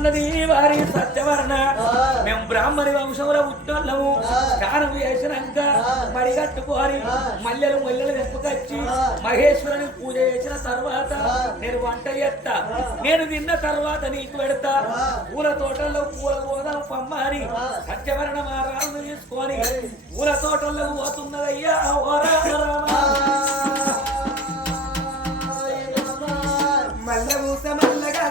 అన్నది వారి సత్యవర్ణ మేము బ్రాహ్మణి వంశంలో పుట్టినోళ్ళము స్నానం చేసినాక మడి కట్టుకోని మల్లెలు వెప్పుకొచ్చి మహేశ్వరుని పూజ చేసిన తర్వాత నేను వంట చేస్తా, నేను తిన్న తర్వాత నీకు పెడతా, పూల తోటల్లో పూల పోదాం పమ్మారి సత్యవర్ణ మారాలను తీసుకొని పూల తోటల్లో పోతున్నదయ్యా మల్ల మూస మల్లగా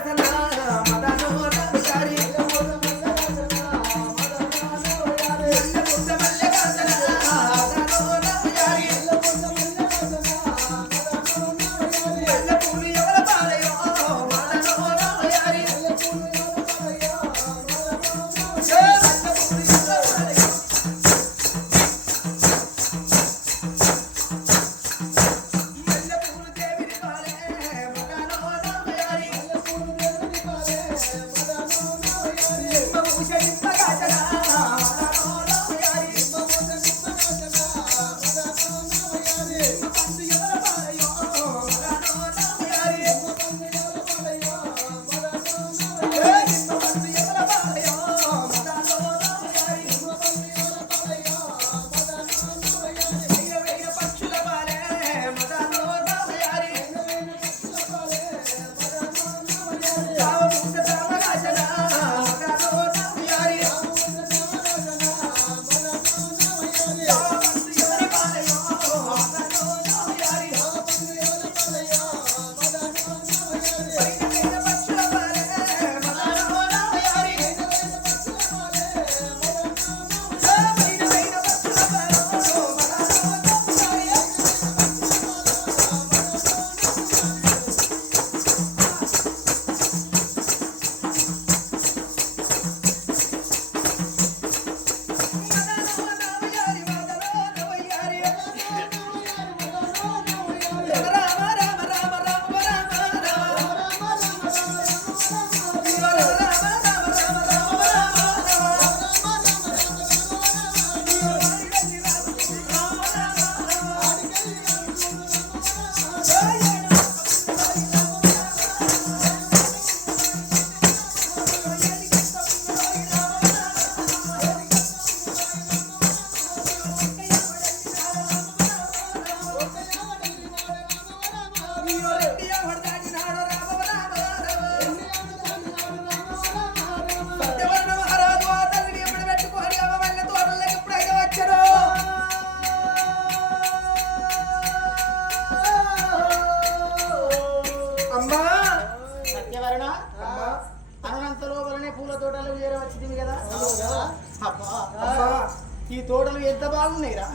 ఈ తోటలు ఎంత బాగున్నాయిరా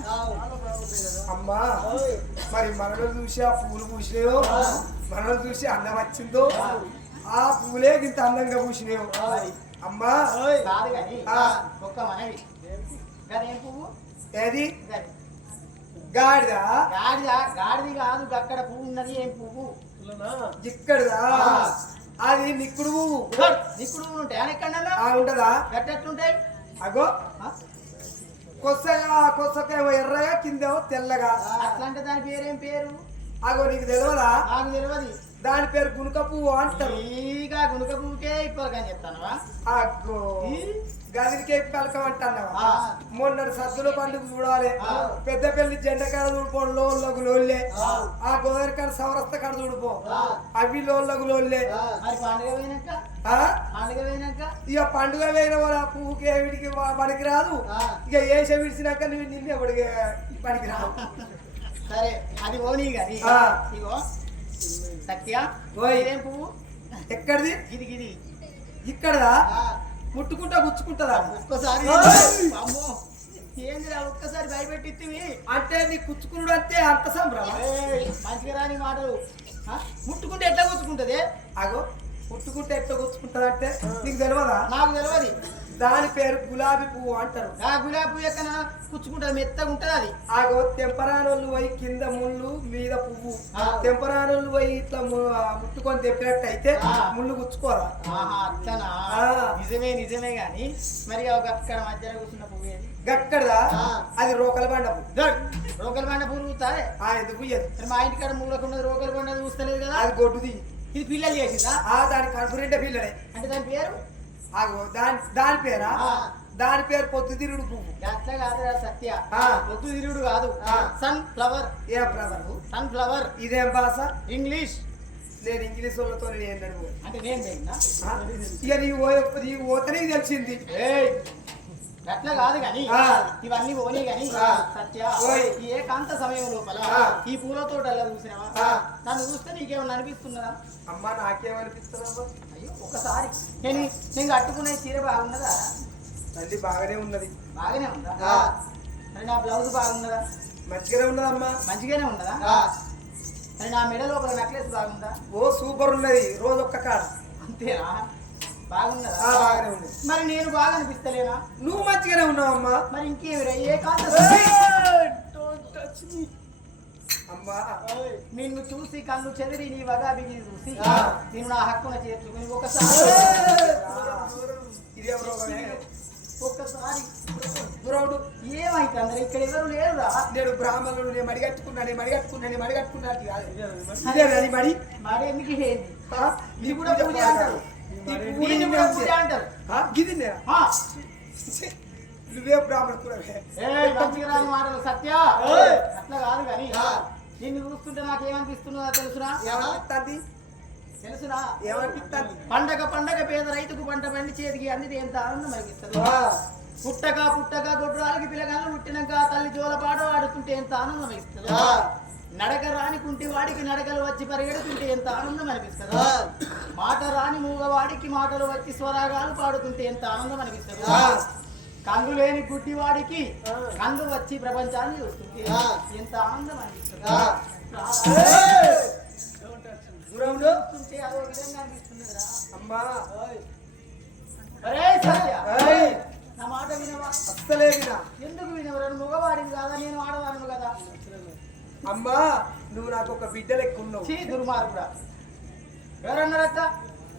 అమ్మా. మరి మనలో చూసి ఆ పూలు పూసినాయో, మనలో చూసి అందం వచ్చిందో, ఆ పూలే ఇంత అందంగా పూసినాయో అమ్మా. కాదు కానీ ఒక్క మనవి, గదేం పువ్వు? ఏది? గాడిద? గాడిది కాదు, అక్కడ పువ్వు ఉన్నది. ఏం పువ్వు? ఇక్కడదా? అది నిక్కుడు పువ్వు. నిక్కుడు పువ్వు ఉంటాయి ఎక్కడన్నా ఉంటదా? గట్టెట్లుంటాయి? అగో కొత్తకేమో ఎర్రగా, కిందేమో తెల్లగా. అట్లంటే దాని పేరేం పేరు? అగో నీకు తెలియదా? నాకు తెలియదు. దాని పేరు గునుక పువ్వు అంటారు. ఈగా గునుక పువ్వుకే ఇప్పటికని చెప్తానవా? అగ్గో గదిరికే పలకం అంటున్నావా? మొన్న సద్దుల పండుగ చూడాలి, పెద్ద పెళ్లి జెండకాడ చూడిపో లోళ్ళకు లోల్లే, ఆ గోదరికాడ సవరస్త కాడ చూడిపో అవి లోళ్ళకు లోల్లే. మరి పండుగ పోయినాక ఇక పండుగ పోయిన వాళ్ళ పువ్వుకి వీడికి పనికి రాదు. ఇక ఏస విడిచినాక నువ్వు నిన్నే పనికి రాదు. సరే అది పోనీ కానీ ఇగో సత్య ఏం పువ్వు? ఎక్కడిది? గిది గిది ఇక్కడదా? ముట్టుకుంటా గుచ్చుకుంటదా? ఒక్కసారి అమ్మో ఏందిరా ఒక్కసారి భయపెట్టివి అంటే నీ కుచ్చుకున్నాడు అంతే అంత సంభ్రమ. మంచిగా రాని మాటలు. ముట్టుకుంటే ఎట్లా గుచ్చుకుంటది? అగో ముట్టుకుంటే ఎట్లా గుచ్చుకుంటది అంటే నీకు తెలియదా? నాకు తెలియదు. దాని పేరు గులాబీ పువ్వు అంటారు. ఆ గులాబీ పువ్వు ఎక్కడ పుచ్చుకుంటది, మెత్తగా ఉంటది అది. ఆగో తెంపరానోళ్ళు పోయి కింద ముళ్ళు మీద పువ్వు, తెంపరానోళ్ళు పోయి ఇట్లా ముట్టుకొని తెప్పినట్టు అయితే ముళ్ళు గుచ్చుకోరా? అట్లనా? నిజమే గాని మరి అక్కడ మధ్యలో కూర్చున్న పువ్వు ఏది? గక్కడదా? అది రోకల బండ పువ్వు. రోకల బండ పువ్వు చూస్తారే? ఎందుకు పుయ్యదు? మా ఇంటికాడ మూలకున్నది రోకల బండ చూస్తలేదు కదా. అది గొడ్డుది. ఇది పిల్లలు చేసిందా? దాని కడుపు నిండా పిల్లలే. అంటే దాని పేరు ఆగో దాని పేరా దాని పేరు పొద్దుతిరుగుడు పువ్వు. అట్లా కాదురా సత్య, ఆ. పొద్దుతిరుగుడు కాదు, ఆ. Sunflower. ఏ ఫ్లవర్? సన్ ఫ్లవర్ ఇదేం భాష? ఇంగ్లీష్. నేను ఇంగ్లీష్ వాళ్ళతో ఏంటను అంటే నేను చేయినా? ఇక నీ ఓతనే తెలిసింది. ఏయ్, అట్లా కాదు కానీ ఆ. ఇవన్నీ పోనీ కానీ ఆ. సత్య, ఓయ్. ఈ ఏకాంత సమయం లోపల ఆ. ఈ పూల తోటల్లో చూసినావా? ఆ. నన్ను చూస్తే నీకేమన్నా అనిపిస్తున్నదా? అమ్మా నాకేమనిపిస్తుందమ్మా? అయ్యో ఒకసారి నేను కట్టుకునే చీర బాగున్నదా? తల్లి బాగానే ఉన్నది. బాగానే ఉందా? ఆ. మరి నా బ్లౌజ్ బాగున్నదా? మంచిగానే ఉన్నదమ్మా. మంచిగానే ఉన్నదా? ఆ. మరి నా మెడ లోపల నెక్లెస్ బాగుందా? ఓ సూపర్ ఉన్నది. రోజు ఒక్క కాడ. అంతేనా? బాగున్నదా? బాగానే ఉంది. మరి నేను బాగా అనిపిస్తలేనా? నువ్వు మంచిగానే ఉన్నావమ్మా. మరి ఇంకేమిరా ఏకాంత అమ్మా నిన్ను చూసి కన్ను చెదిరి నీ వగా బిగి చూసి ఆ. నేను నా హక్కున చేర్చుకుని ఒకసారి ఇదే రోగమే. ఒక్కసారి గురవుడు ఏమైతే అందరు ఇక్కడ ఎవరు లేరురా? నేను బ్రాహ్మణుడు. నేను మడిగట్టుకున్నా కాదు. ఇదే అది మడి. మరి ఎందుకు ఏంది? ఆ? ఇది కూడా పూజ అంటారు. దీన్ని కూడా పూజ అంటారు. గిది నేనా? ఆ. నువ్వే బ్రాహ్మణ కూరవే. ఏయ్, మంచిగా రాని మాటలు సత్య. ఏయ్. అట్లా కాదు కానీ ఆ. నిన్ను చూస్తుంటే నాకు ఏమనిపిస్తున్నదో తెలుసునా? ఏమనిపిస్తుంది? తెలుసునా? ఏమనిపిస్తుంది? పండగ పేద రైతుకు పంట పండి చేతికి అందితే ఎంత ఆనందం అనిపిస్తుంది. పుట్టక గొడ్రాలకి పిల్లగాళ్ళు పుట్టినాక తల్లి జోలపాట వాడుతుంటే ఎంత ఆనందం అనిపిస్తుంది. నడక రాని కుంటి వాడికి నడకలు వచ్చి పరిగెడుతుంటే ఎంత ఆనందం అనిపిస్తుంది. మాట రాని మూగవాడికి మాటలు వచ్చి స్వరాగాలు పాడుతుంటే ఎంత ఆనందం అనిపిస్తుంది. కన్ను లేని గుడ్డి వాడికి కన్ను వచ్చి ప్రపంచాన్ని చూస్తుంటే ఎంత ఆనందం అనిపిస్తుంది. చూస్తుంటే అదో విధంగా అనిపిస్తుంది కదా. అమ్మా అరే సత్య, నా మాట వినవా? అస్సలే వినా. ఎందుకు వినవరా? మగవాడిని కాదా, నేను ఆడవాను కదా. అమ్మా నువ్వు నాకు ఒక బిడ్డ లెక్క ఉన్నావు. చీ దుర్మార్గుడా, ఎవరన్నారట?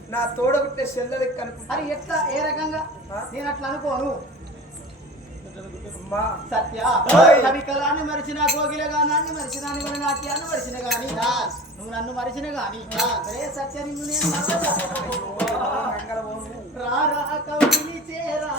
నా తోడగుట్టే చెల్ల లెక్క అనుకుంటా. అది ఎట్లా, ఏ రకంగా? నేను అట్లా అనుకోను. అమ్మా సత్య, కవికలాన్ని మరిచిన కోగిలగానాన్ని మరిచిన మరి నాట్యాన్ని మరిచిన గాని నువ్వు నన్ను మరిచిన గాని అరే సత్య నిన్ను నేను మరవదా? రా రా కవిని చేరా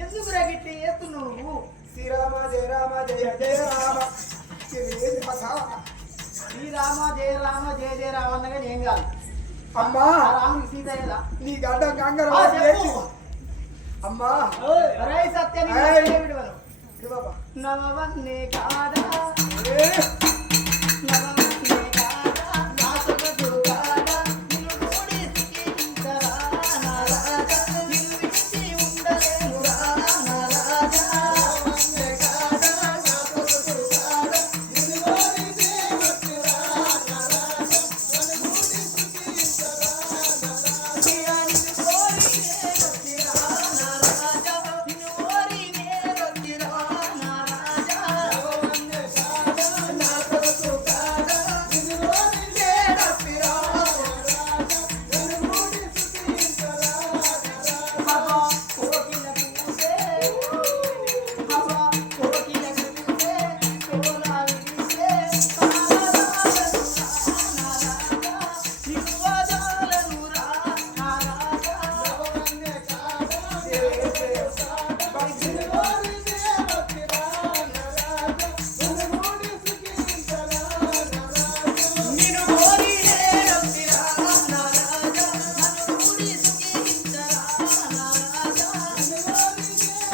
ఎందుకు రగిట్టి ఏస్తున్నావు నువ్వు? శ్రీరామ జయ రామ జయ జయ రామ. శ్రీరామ జయ రామ జయ జయ రామ అన్నగా ఏం కాదు. అమ్మా రామునికి సీత ఏదా? నీ గడ్డ కంగారు ఆ, వాసి చెప్పు. చేసి. అమ్మా అరే సత్యాన్ని ఏయ్. విడవను. ఇది బాబా. నవవన్నే కాదా ఏ, నవవన్నే కాదా నా సొగసు కాదా నిన్ను నోడి సుఖించరా నా రాజా నిన్ను విడిచి ఉండలేనురా నా రాజా నవవన్నే కాదా నా సొగసు కాదా నిన్ను నోడి సుఖించరా నా రాజా నిన్ను నోడి సుఖించరా నా రాజా నిన్ను కోరి నేరొచ్చిరా నా రాజా నిన్ను కోరి నేరొచ్చిరా నా రాజా నవవన్నే కాదా నా సొగసు కాదా నిన్ను నోడి నేరొచ్చిరా నా రాజా నిన్ను నోడి సుఖించరా నా రాజా కోకిల పూసే హవా కోకిల పూసే తోలా విరిసే నా రాజా నిన్ను వదలనురా నా రాజా నవవన్నే కాదా నిన్ను కోరి నేరొచ్చిరా నా రాజా నిన్ను నోడి సుఖించరా నా రాజా నిన్ను కోరి నేరొచ్చిరా నా రాజా నన్ను నోడి సుఖించరా నా రాజా నిన్ను కోరి నేరొచ్చిరా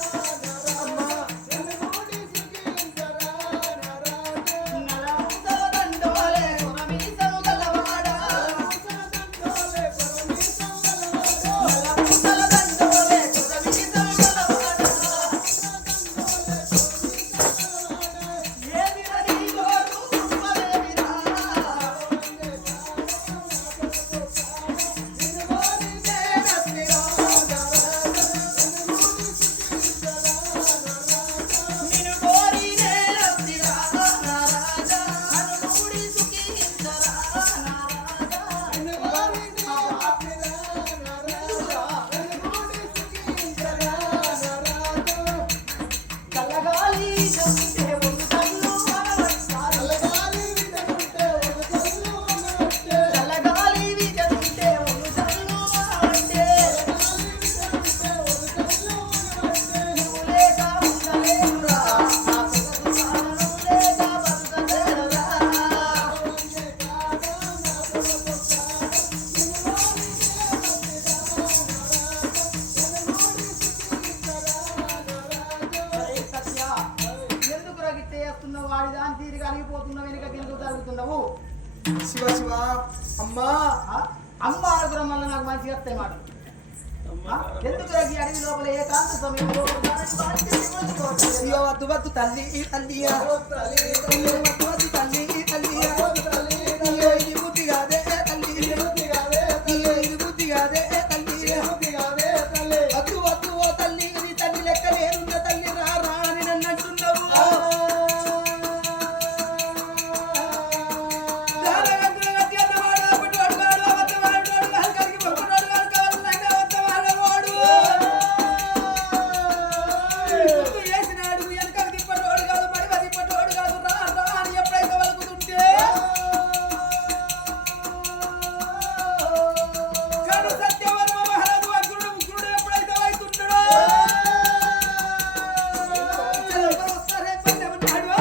నా రాజా నిన్ను నోడి సుఖించరా నా రాజా నలముసల దండోలే కొరమీసము గలవాడా నలముసల దండోలే కొరమీసము గలవాడా నలముసల దండోలే కొరమీసము గలవాడా ఏమిరా నీ గోరు కుమ్మలేమిరా నిన్ను కోరి నేరొచ్చిరా నా రాజా నిన్ను కోరి నేరొచ్చిరా నా రాజా నన్ను నూడి సుఖించరా నా రాజా నిన్ను కోరి నేరొచ్చిరా నా రాజా నన్ను నూడి సుఖించరా నా రాజా కలగాలి జంటే ఒంటెల్లు మనవట్టారు కలగాలి విజంటే ఒంటెల్లు మనవట్టే కలగాలి విజంటే ఒంటెల్లు మనవట్టే కలగాలి విజంటే ఒంటెల్లు మనవట్టే నువ్వు లేక ఉండలేనురా నా సొగసు కాను లేక బతుకలేనురా నవవన్నే కాదా నా సొగసు కాదా నిన్ను నోడి ఎందుకు రగితే చేస్తున్నావు వాడి దాని తీరిగా అలిగిపోతున్నావు వెనుక ఎందుకు జరుగుతున్నావు శివ శివ అమ్మా అమ్మ అనుగ్రహం వల్ల నాకు మంచిగా వస్తాయి మాట ఎందుకు రగి అడవి లోపల ఏకాంత సమయంలో అయ్యో వద్దు వద్దు తల్లి తల్లియా అయ్యో వద్దు వద్దు తల్లి తల్లియా అయ్యో ఇది బుద్ధి కాదే తల్లి అయ్యో ఇది బుద్ధి కాదే తల్లి వద్దు వద్దు ఓ తల్లి నీ తల్లి లెక్క నేనున్న తల్లి రా రా అని నన్ను అంటున్నావు దానగంతుల గట్టి అన్నవాడు అప్పటివాడు వాడు అబద్ధవాడు హల్కలికి మొక్కడోడు కావాల్సిన అబద్ధవాడవాడు గుర్తు చేసినాడు వెనకకు తిప్పటోడు కాదు మడివ తిప్పటోడు కాదు రా రా అని ఎప్పుడైతే వలుకుతుంటే కను సత్యవర్మ మహారాజు అగ్రుడు ముగ్గురుడు ఎప్పుడైతే అవుతున్నాడో వస్తారే పల్లెమన్నాడు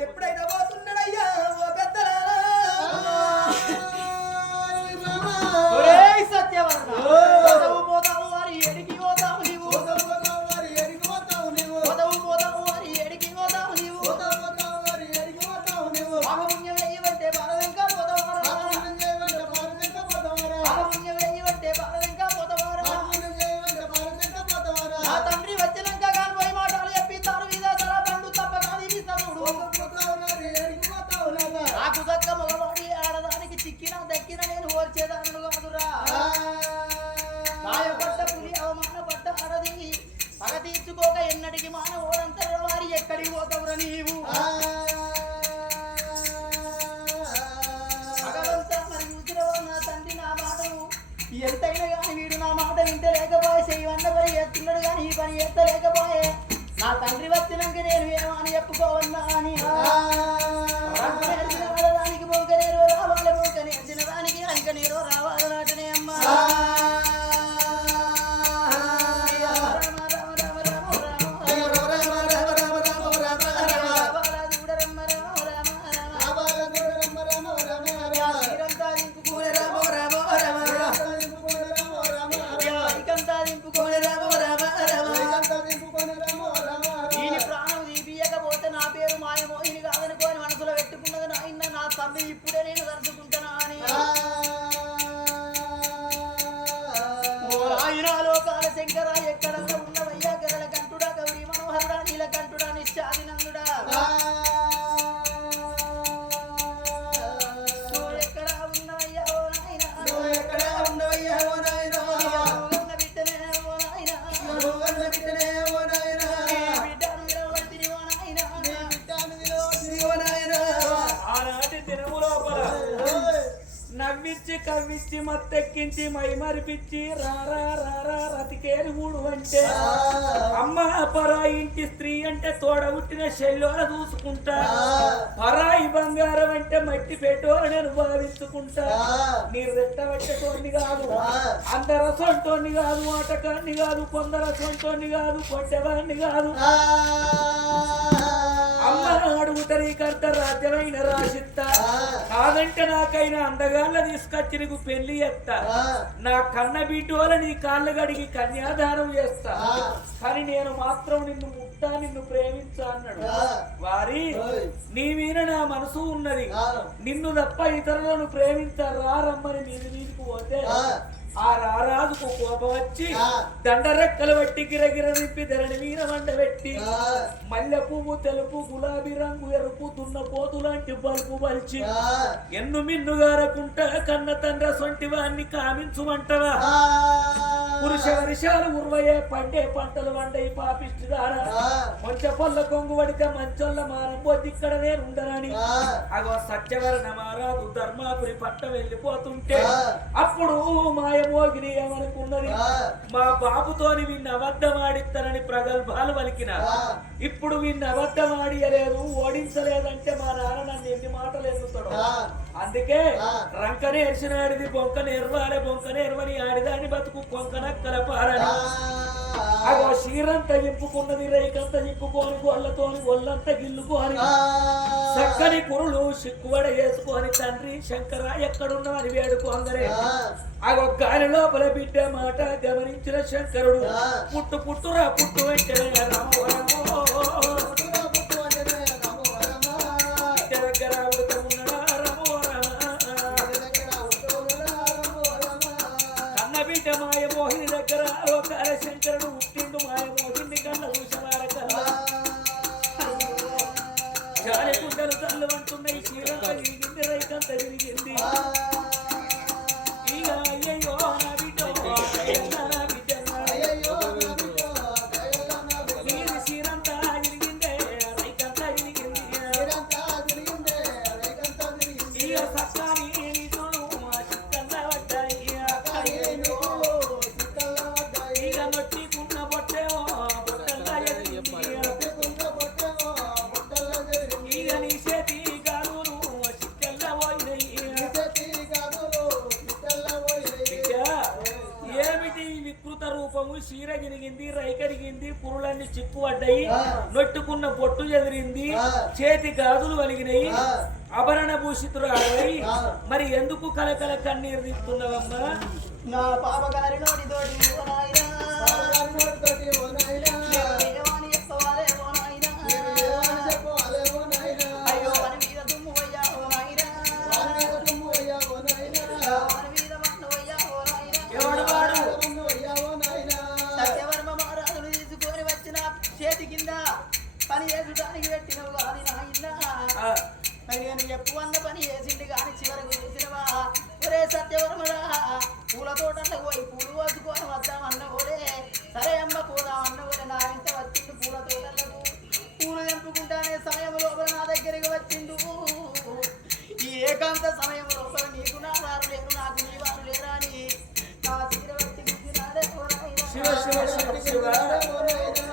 ఎప్పుడైనా పోతున్నాడయ్యా ఓ పెద్దలారా ఒరేయ్ సత్యవర్మ పోతావు పోతావు వారి ఎడికి పోతావు నీవు పోతావు పోతావు వారి ఎడికి పోతావు ఎత్తలేకపోయే నా తండ్రి వచ్చినాక నేను ఏమో అని చెప్పుకోవన్నా అని దానికి బొంక నీరు రావాలి బొంక నేర్చిన దానికి అంక నీరు రావాలి నాటనే అమ్మా ఇప్పుడే నేను తలుచుకుంటానా అని ఆయన లోకాల శంకర ఎక్కడన్నా ఉన్నవయ్యా గరళ కంటుడా గౌరీ మనోహరుడా నీల కంటుడా నిశ్చాదినందుడా ఎక్కడ ఉన్నవయ్యా ఓ నాయన ఎక్కడ ఉన్నవయ్యా ఓ నాయన బిడ్డనే ఓ నాయన బిడ్డనే ఓ నాయన బిడ్డను నిలబడితిని ఓ నాయన బిడ్డను నిలబడితిని ఓ నాయన ఆనాటి దినము లోపల నవ్విచ్చి కవ్విచ్చి మత్తెక్కించి మై మరిపించి రారా రారా రతికేలు గూడు అంటే అమ్మ పరాయి ఇంటి స్త్రీ అంటే తోడబుట్టిన శల్యోల చూసుకుంటా పరాయి బంగారం అంటే మట్టి పెట్టోల నేను భావించుకుంటా నీరు రెట్టబట్టేటోని కాదు అందర సొంటోని కాదు ఆటకాన్ని కాదు కొందర సొంటోని కాదు కొట్టేవాడిని కాదు అమ్మ అడుగుతారు ఈ కర్త రాజ్యమైన రాసిస్తా కాదంటే నాకైనా అందగాళ్ళ తీసుకొచ్చి నీకు పెళ్లి చేస్తా నా కన్న బీటోల నీ కాళ్ళు గడిగి కన్యాదానం చేస్తా కానీ నేను మాత్రం నిన్ను ముట్టా నిన్ను ప్రేమించా అన్నాడు వారి నీ మీద నా మనసు ఉన్నది నిన్ను తప్ప ఇతరులను ప్రేమించారా రమ్మని మీదికి పోతే ఆ రారాజుకు కోపం వచ్చి దండరెక్కలు బట్టి గిరగిర నింపి ధరణి మీద వండ పెట్టి మల్లె పువ్వు తెలుపు గులాబీ రంగు ఎరుపు దున్నపోతు లాంటి బల్బు బలిచి ఎన్ను మిన్నుగారకుంటా కన్న తండ్ర సొంటి వాన్ని కామించుమంటవా పురుష వర్షాలు ఉర్వయే పండే పంటలు వండయి పాపిష్టి దారా మంచ పొల్ల కొంగు పడితే మంచొల్ల మానం పోతే ఇక్కడ నేను ఉండనని అగో సత్యవరణ మారాదు ధర్మాపురి పట్ట వెళ్ళిపోతుంటే అప్పుడు మాయమోగిని ఏమనుకున్నది మా బాబుతోని వీడిని అబద్ధమాడిస్తానని ప్రగల్భాలు పలికిన ఇప్పుడు వీడిని అబద్ధమాడియలేదు ఓడించలేదంటే మా నాన్న నన్ను ఎన్ని మాటలు ఎన్నుతాడు అందుకే రంక నేర్చినాడిది బొంక నేర్వాలి బొంక నేర్వని ఆడిదాని బతుకు కొంకన కలపాలని అగో శీరంతా చింపుకున్నది రైకంతా చింపుకొని గొళ్ళతోని ఒళ్ళంతా గిల్లుకోని చక్కని కురులు సిక్కువడ వేసుకొని తండ్రి శంకర ఎక్కడున్నావని వేడుకోందరే అగో గాలి లోపల బిడ్డ మాట గమనించిన శంకరుడు పుట్టు పుట్టురా పుట్టు వెంటనే దగ్గర కన్నబిడ్డ మాయమోహిని దగ్గర లోకాల శంకరుడు పుట్టిండు మాయమోహిని కన్న చూసవార కల్లా గాలి గుండెలు తల్లు అంటున్నాయి శ్రీరంత తిరిగింది రైకంత తిరిగింది ఇక అయ్యయ్యో నా బిడ్డ నీది శ్రీరంతా తిరిగిందే రైకంతా తిరిగింది ఇక సక్కాని నిధులు చిక్కల్లా పడ్డాయి ఇక నొట్టికున్న బొట్టేమో బొట్టల్లా ఎదిగింది ఇక నీ చేతి గాలులు చిక్కల్లా పోయినాయి ఏమిటి వికృత రూపము చీర గిరిగింది రైకరిగింది పురులన్నీ చిక్కుపడ్డాయి నొట్టుకున్న బొట్టు ఎదిరింది చేతి గాజులు వలిగినాయి ఆభరణ భూషితురాలై మరి ఎందుకు కలకల కన్నీరు తీస్తున్నావమ్మా నా పాపగారి నోటితోటి ఓ నాయనా ఏమని చెప్పవాలే ఓ నాయనా అయ్యో వని మీద దుమ్ము వయ్యా ఓ నాయనా వని మీద మన్ను వయ్యా ఓ నాయనా ఎవడు వాడు సత్యవర్మ మహారాజును తీసుకొని వచ్చిన చేతి కింద పని చేసుడానికి పెట్టినవు కానీ నాయనా మరి నేను చెప్పు అన్న పని చేసిండు కానీ చివరకు చూసినవా ఒరే సత్యవర్మరా పూల తోటల్లో పోయి పూలు వద్దుకొని వద్దామన్న ఓడే సరే అమ్మ పోదామన్న ఓడే నా ఇంత వచ్చిండు పూల తోటలకు పూలు తెంపుకుంటానే సమయం లోపల నా దగ్గరికి వచ్చిండు ఈ ఏకాంత సమయం లోపల నీకు నా వారు లేరు నాకు నీ వారు లేరా అని నా తీర వచ్చి గుద్దినాడే శివ శివ శివ శివ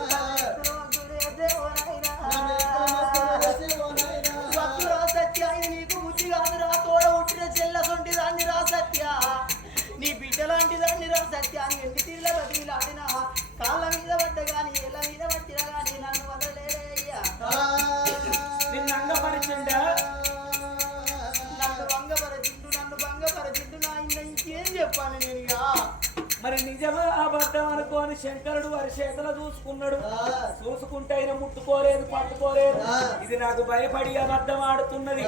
మరి నిజమా అబద్ధం అనుకోని శంకరుడు వారి చేతులు చూసుకున్నాడు. చూసుకుంటే ఆయన ముట్టుకోలేదు, పట్టుకోలేదు. ఇది నాకు భయపడి అబద్ధం ఆడుతున్నది.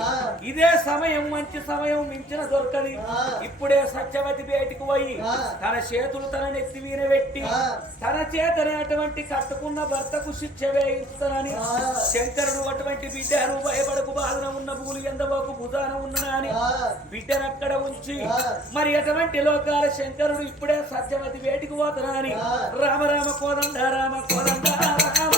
ఇదే సమయం, మంచి సమయం మించిన దొరకది. ఇప్పుడే సత్యవతి బయటికి పోయి తన చేతులు తన నెత్తి మీద పెట్టి తన చేతనే అటువంటి కట్టుకున్న భర్తకు శిక్ష వేయిస్తానని శంకరుడు అటువంటి బిడ్డను భయపడకు, బాధన ఉన్న భూలు ఎందవోకు భుజాన ఉన్ననని బిడ్డను అక్కడ ఉంచి మరి అటువంటి లోకాల శంకరుడు ఇప్పుడే సత్యవతి వేటికి పోతానని రామ రామ కోదండ రామ కోదండ రామ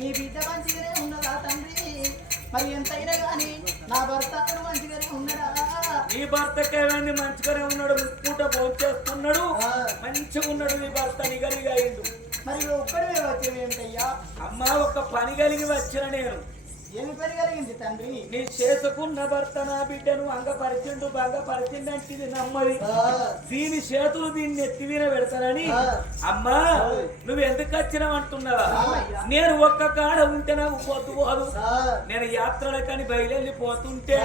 నీ బిడ్డ మంచిగానే ఉన్నదా తండ్రి? మరి ఎంతైనా గాని నా భర్త మంచిగానే ఉన్నాడా? నీ భర్తకే మంచిగానే ఉన్నాడు, పూట భోంచేస్తున్నాడు, మంచిగా ఉన్నాడు. నీ భర్త నిగలిగా అయిండు. మరి ఒక్కడే వచ్చేవేమిటయ్యా? అమ్మా ఒక పని కలిగి వచ్చిన నేను. ఏమి పని కలిగింది తండ్రి? నీ చేసుకున్న భర్త నా బిడ్డను అంగపరిచిండు, భంగపరిచిండంటే ఇది నమ్మది. దీని చేతులు దీన్ని ఎత్తివీన పెడతానని అమ్మా నువ్వు ఎందుకు వచ్చినావంటున్నావా? నేను ఒక్క కాడ ఉంటే నాకు పొద్దు పోదు. నేను యాత్రలకని బయలుపోతుంటే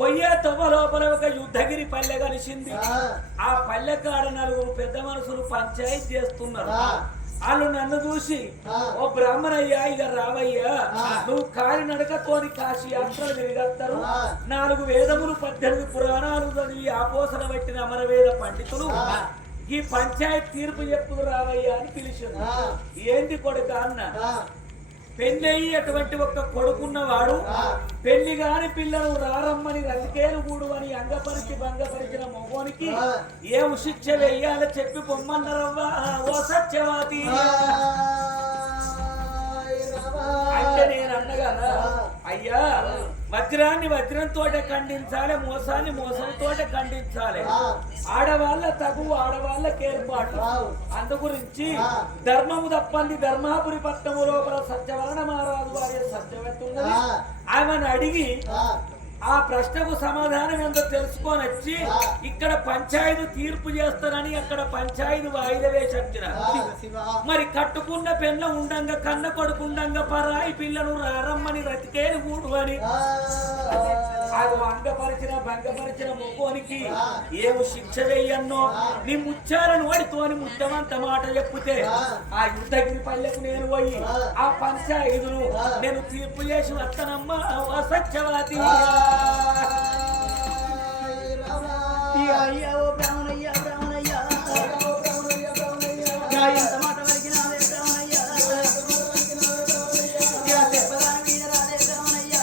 పొయ్యే తొవ్వ లోపల ఒక యుద్ధగిరి పల్లె కలిసింది. ఆ పల్లె కాడ నలుగురు పెద్ద మనుషులు పంచాయతీ చేస్తున్నారు. వాళ్ళు నన్ను చూసి ఓ బ్రాహ్మణయ్యా ఇక రావయ్యా, నువ్వు కాలి నడకతోని కాశీ యాత్రలు తిరిగేస్తారు, 4 వేదములు 18 పురాణాలు చదివి ఆపోసన పట్టిన అమరవేద పండితులు ఈ పంచాయతీ తీర్పు చెప్పుకు రావయ్యా అని పిలిచింది. ఏంటి కొడుక అన్న? పెళ్ళయి అటువంటి ఒక్క కొడుకున్నవాడు పెళ్లి గాని పిల్లలు రారమ్మని రతికేలు గూడు అని అంగపరిచి భంగపరిచిన మగోనికి ఏం శిక్ష వెయ్యాలో చెప్పి పొమ్మన్నారవ్వా ఓ సత్యవతి అంటే నేను అన్నగా అయ్యా వజ్రాన్ని వజ్రంతో ఖండించాలి, మోసాన్ని మోసంతో ఖండించాలి. ఆడవాళ్ళ తగు ఆడవాళ్ళకి ఏర్పాటు. అందు గురించి ధర్మము తప్పంది ధర్మాపురి పట్టణము లోపల సత్యవరణ మహారాజు వారి సత్యవతి ఉన్నది. ఆమెను అడిగి ఆ ప్రశ్నకు సమాధానం ఏందో తెలుసుకొని వచ్చి ఇక్కడ పంచాయతీ తీర్పు చేస్తానని అక్కడ పంచాయతీ వాయిదా వేసి వచ్చిన. మరి కట్టుకున్న పెళ్ళ ఉండంగా కన్న కొడుకుండంగా పరాయి పిల్లలు రారమ్మని రతికేలు కూడు అని అంగపరిచిన భంగపరిచిన మొగోనికి ఏమి శిక్ష వేయన్నో నీ ముచ్చారను వాడితోని ముద్దమంత మాట చెప్పుతే ఆ యుద్ధగిరి పల్లెకు నేను పోయి ఆ పంచాయతీను నేను తీర్పు చేసి వస్తానమ్మా సత్యవతి. అయ్యా ఓ బ్రాహ్మణయ్యా బ్రాహ్మణయ్యా ఎంత మాట వలికినా బ్రాహ్మణయ్యా చెప్పదాని మీద రాదే బ్రాహ్మణయ్యా.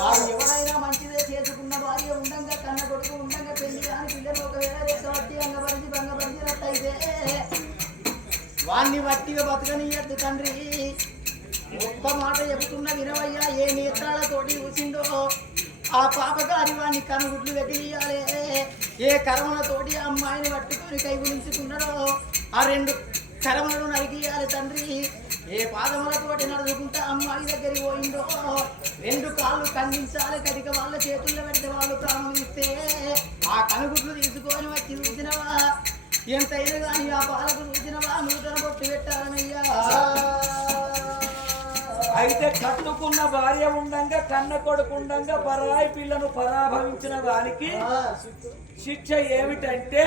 వాడు ఎవరైనా మంచిదే చేసుకున్న భార్య ఉండంగా కన్న కొడుకు ఉండంగా పెళ్లి కాని పిల్లలు ఒకవేళ రెట్టబట్టి అంగపరిచి భంగపరిచినట్టయితే వాణ్ణి వట్టిగా బతకనియద్దు తండ్రి. ఒక్క మాట చెబుతున్న వినవయ్యా, ఏ నేత్రాలతోటి చూసిండో ఆ పాపగారి వాడిని కనుగుడ్లు వెతిలియాలే. ఏ కర్మలతోటి ఆ అమ్మాయిని పట్టుకొని కై గురించుకున్నాడో ఆ 2 కర్మలు నరికియాలి తండ్రి. ఏ పాదములతోటి నడుచుకుంటా అమ్మాయి దగ్గరికి పోయిండో 2 కాళ్ళు ఖండించాలి. కటిక వాళ్ళ చేతుల్లో పెడితే వాళ్ళు ప్రాణం ఇస్తే ఆ కనుగుడ్లు తీసుకొని వచ్చి చూసినవా, ఎంతైనా కానీ ఆ పాలకు చూసినవా నూతన బొట్టు పెట్టాలనయ్యా. అయితే కట్టుకున్న భార్య ఉండంగా కన్న కొడుకు ఉండంగా పరాయి పిల్లను పరాభవించిన వానికి శిక్ష ఏమిటంటే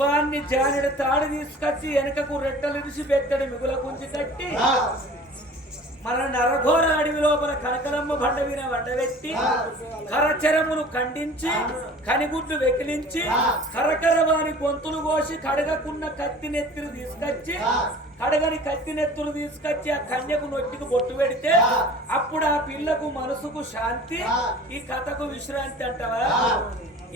వాడిని జానెడు తాడు తీసుకొచ్చి వెనకకు రెట్టలు ఇరిసి పెట్టడు మిగుల గుంచి కట్టి మన నరఘోర అడవి లోపల కనకలమ్మ బండ మీద వండబెట్టి కరచరమును ఖండించి కనిగుడ్లు వెకిలించి కరకరవాని గొంతులు కోసి కడగకున్న కత్తి నెత్తిని తీసుకొచ్చి కడగని కత్తి నెత్తులు తీసుకొచ్చి ఆ కన్యకు నొట్టికి బొట్టు పెడితే అప్పుడు ఆ పిల్లకు మనసుకు శాంతి, ఈ కథకు విశ్రాంతి అంటావా?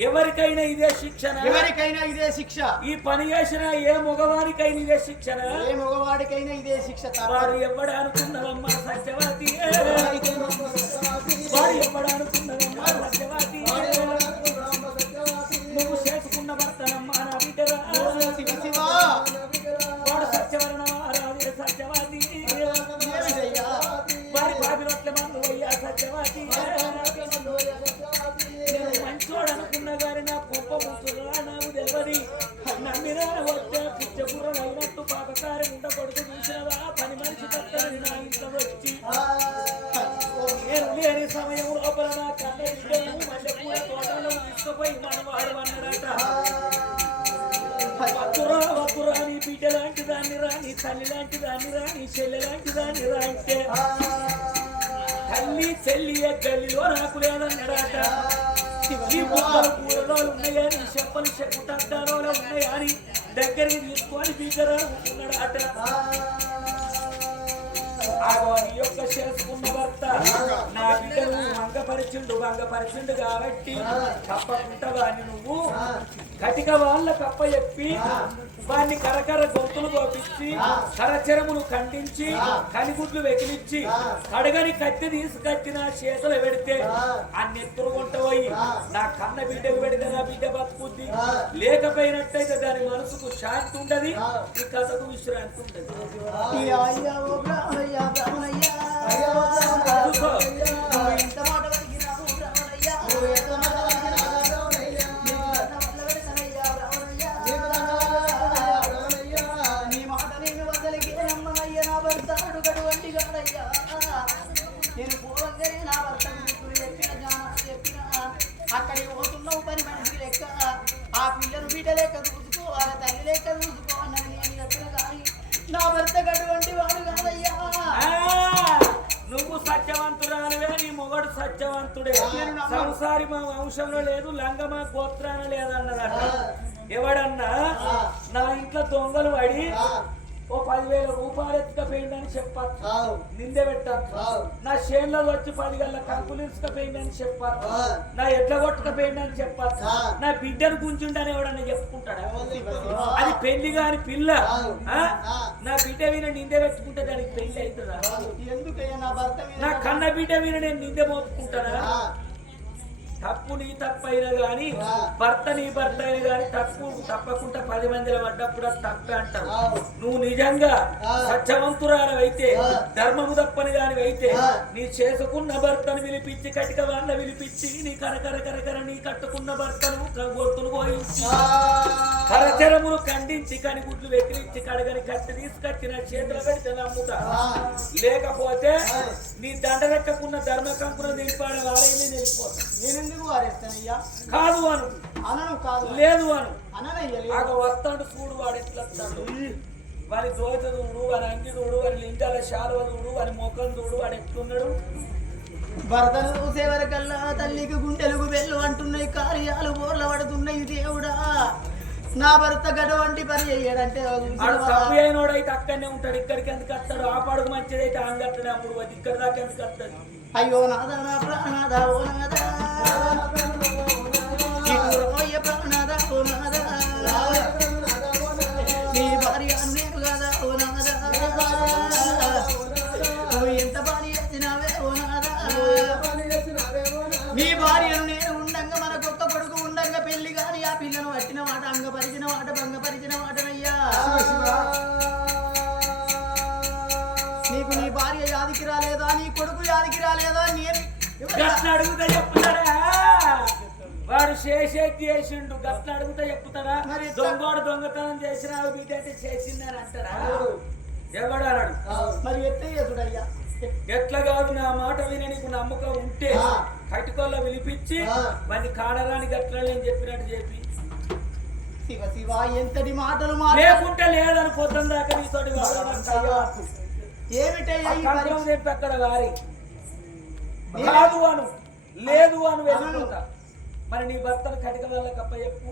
ఎవరికైనా ఇదే శిక్షణ, ఎవరికైనా ఇదే శిక్ష. ఈ పని చేసిన ఏ మగవారికైనా ఇదే శిక్షణ, ఏ మగవాడికైనా ఇదే శిక్ష. వారు ఎవడు అనుకున్నదమ్మా సత్యవతి, వారు ఎవడు అనుకున్నదమ్మా సత్యవతి, నువ్వు చేసుకున్న భర్తనమ్మా నా బిడ్డరా వాడు సత్యవరణమా రాదే సత్యవతి, వారి పాపిరొట్ల మందు అయ్యా సత్యవతి, మంచోడు అనుకున్న గారి నా కుప్ప ముసురా నాకు తెలియదు, నమ్మినా వచ్చే పిచ్చపురం అయినట్టు పాపకారి ఉండ కొడుకు చూసినవా పని మనిషి కట్టని నా ఇంట్లో వచ్చి నేను లేని సమయం లోపల నా కన్నయ్యను మల్లెపూల తోటలో తీసుకుపోయి మనవాడు అన్నాడట. వద్దురా వద్దురా నీ బిడ్డ లాంటి దాన్ని రా, నీ తల్లి లాంటి దాన్ని రా, నీ చెల్లె లాంటి దాన్ని రా అంటే తల్లి చెల్లి గల్లిలో నాకు లేదన్నాడట. ఈ బొమ్మలు కూరలో ఉన్నాయని చెప్పని చెప్పుటాలో ఉన్నాయని దగ్గరికి తీసుకొని బీజరాడుకున్నాడట. ఆగోని యొక్క చేసుకున్న భర్త నా బిడ్డను భంగపరిచిండు కాబట్టి తప్పకుండా వాడిని నువ్వు కటిక వాళ్ళ కప్ప చెప్పి వాడిని కరకర గొంతులు కోపించి కరచరమును ఖండించి కనిగుడ్లు వెకిలిచ్చి కడగని కత్తి తీసుకొచ్చి నా చేతులు పెడితే ఆ నెత్తురు కొంట పోయి నా కన్న బిడ్డకు పెడితే నా బిడ్డ బతుకుద్ది, లేకపోయినట్టయితే దాని మనసుకు శాంతి ఉండదు, ఈ కథకు విశ్రాంతి ఉండదు. నేను పోవంగానే నా భర్త చెప్పిన అక్కడికి పోతున్నావు పని మనిషికి లెక్క, ఆ పిల్లలు బిడ్డ లెక్క చూసుకో, ఆ తల్లి లెక్క చూసుకో అన్నది నేను చెప్పిన కానీ నా భర్త అటువంటి వాడు కాదయ్యా. నువ్వు సత్యవంతురాలువే, నీ మొగడు సత్యవంతుడే, సంసారి మా వంశంలో లేదు, లంగ మా గోత్రాన లేదన్నదట. ఎవడన్నా నా ఇంట్లో దొంగలు పడి ఓ 10,000 రూపాయలు ఎత్తుకపోయిందని చెప్పచ్చు, నిందే పెట్టచ్చు. నా చేనులో వచ్చి 10 గంటల కంకులు ఇసుకపోయిందని చెప్పచ్చు, నా ఎట్ల కొట్టుకపోయిందని చెప్పచ్చు, నా బిడ్డను గుంజుండని ఎవడన్నా చెప్పుకుంటాడా? అది పెళ్లి కాని పిల్ల, నా బిడ్డ మీద నిందే పెట్టుకుంటే దానికి పెళ్లి అవుతుందా? ఎందుకయ్యా నా భర్త నా కన్న బిడ్డ మీద నేను నిందే మోపుకుంటానా? తప్పు నీ తప్పైనా గాని భర్త నీ భర్త అయినా గాని తప్పు తప్పకుండా 10 మందిలో పడ్డప్పుడు అది తప్పే అంటారు. నువ్వు నిజంగా సత్యవంతురాలవైతే ధర్మము తప్పని గాని అయితే నీ చేసుకున్న భర్తను పిలిపించి కటిక వాళ్ళ పిలిపించి నీ కరకర నీ కట్టుకున్న భర్తను గొంతులు పోయించి కరచరమును ఖండించి కనిగుడ్లు వెకిలించి కడగని కట్టి తీసుకొచ్చిన చేతులు పెడితే నమ్ముతా, లేకపోతే నీ దండరెక్కకున్న ధర్మ కంకున నిలిపాడు వారైనా నిలిపోతా. నేనెందుకు వారేస్తానయ్యా? కాదు అను, అనను కాదు లేదు అను, అననయ్యా. వస్తాడు చూడు వాడు ఎట్లా వస్తాడు, వారి దోత చూడు, వారి అంగి చూడు, వారి లింగాల శాలువ చూడు, వారి ముఖం చూడు, వాడు ఎట్లున్నాడు. భర్తను చూసే వరకల్లా తల్లికి గుండెలకు వెళ్ళు అంటున్నాయి, కార్యాలు బోర్ల పడుతున్నాయి. దేవుడా నా భర్త గడవంటి పని చేయడంటే తప్పు అయినోడైతే అక్కడనే ఉంటాడు, ఇక్కడికి ఎందుకు వస్తాడు? ఆ పడుగు మంచిదైతే అంగట్టడే అప్పుడు ఇక్కడ దాకా ఎందుకు వస్తాడు? అయ్యో నాదా నా ప్రాణాదా ఓ నాదా, ప్రాణాదా ఓ నాదా, నీ భార్య అన్నేవు కదా ఓ నాదా, నువ్వు ఎంత పని చేసినావే ఓ నాదా, నీ భార్యను నేను ఉండంగా మనకొక్క కొడుకు ఉండంగా పెళ్లి కాని ఆ పిల్లను పట్టిన మాట అంగపరిచిన మాట భంగపరిచిన మాటనయ్యా. నీకు నీ భార్య యాదికి రాలేదా, నీ కొడుకు యాదికి రాలేదా? నేను అడుగుతా చెప్తాడా? వాడు చేసిండు గట్ల అడుగుతా చెప్తాడా? దొంగోడు దొంగతనం చేసిన బిడ్డ అంటే చేసిందని అంటారా? ఎవడు అన్నాడు? మరి ఎట్లయ్యా? ఎట్లా కాదు, నా మాట విని నీకు నమ్మకం ఉంటే కటికోళ్ళ పిలిపించి వాడిని కాడరాని గట్ల నేను చెప్పినట్టు చెప్పి శివ శివ ఎంతటి మాటలు లేకుంటే లేదని పొద్దున్న దాకా నీతోటి ఏమిటయ్యా ఈ కంకణం పరీక్ష? తెప్పి అక్కడ వారి కాదు అను లేదు అను వెళ్ళిపోతా. మరి నీ భర్తను కటిక వల్ల కప్ప చెప్పు.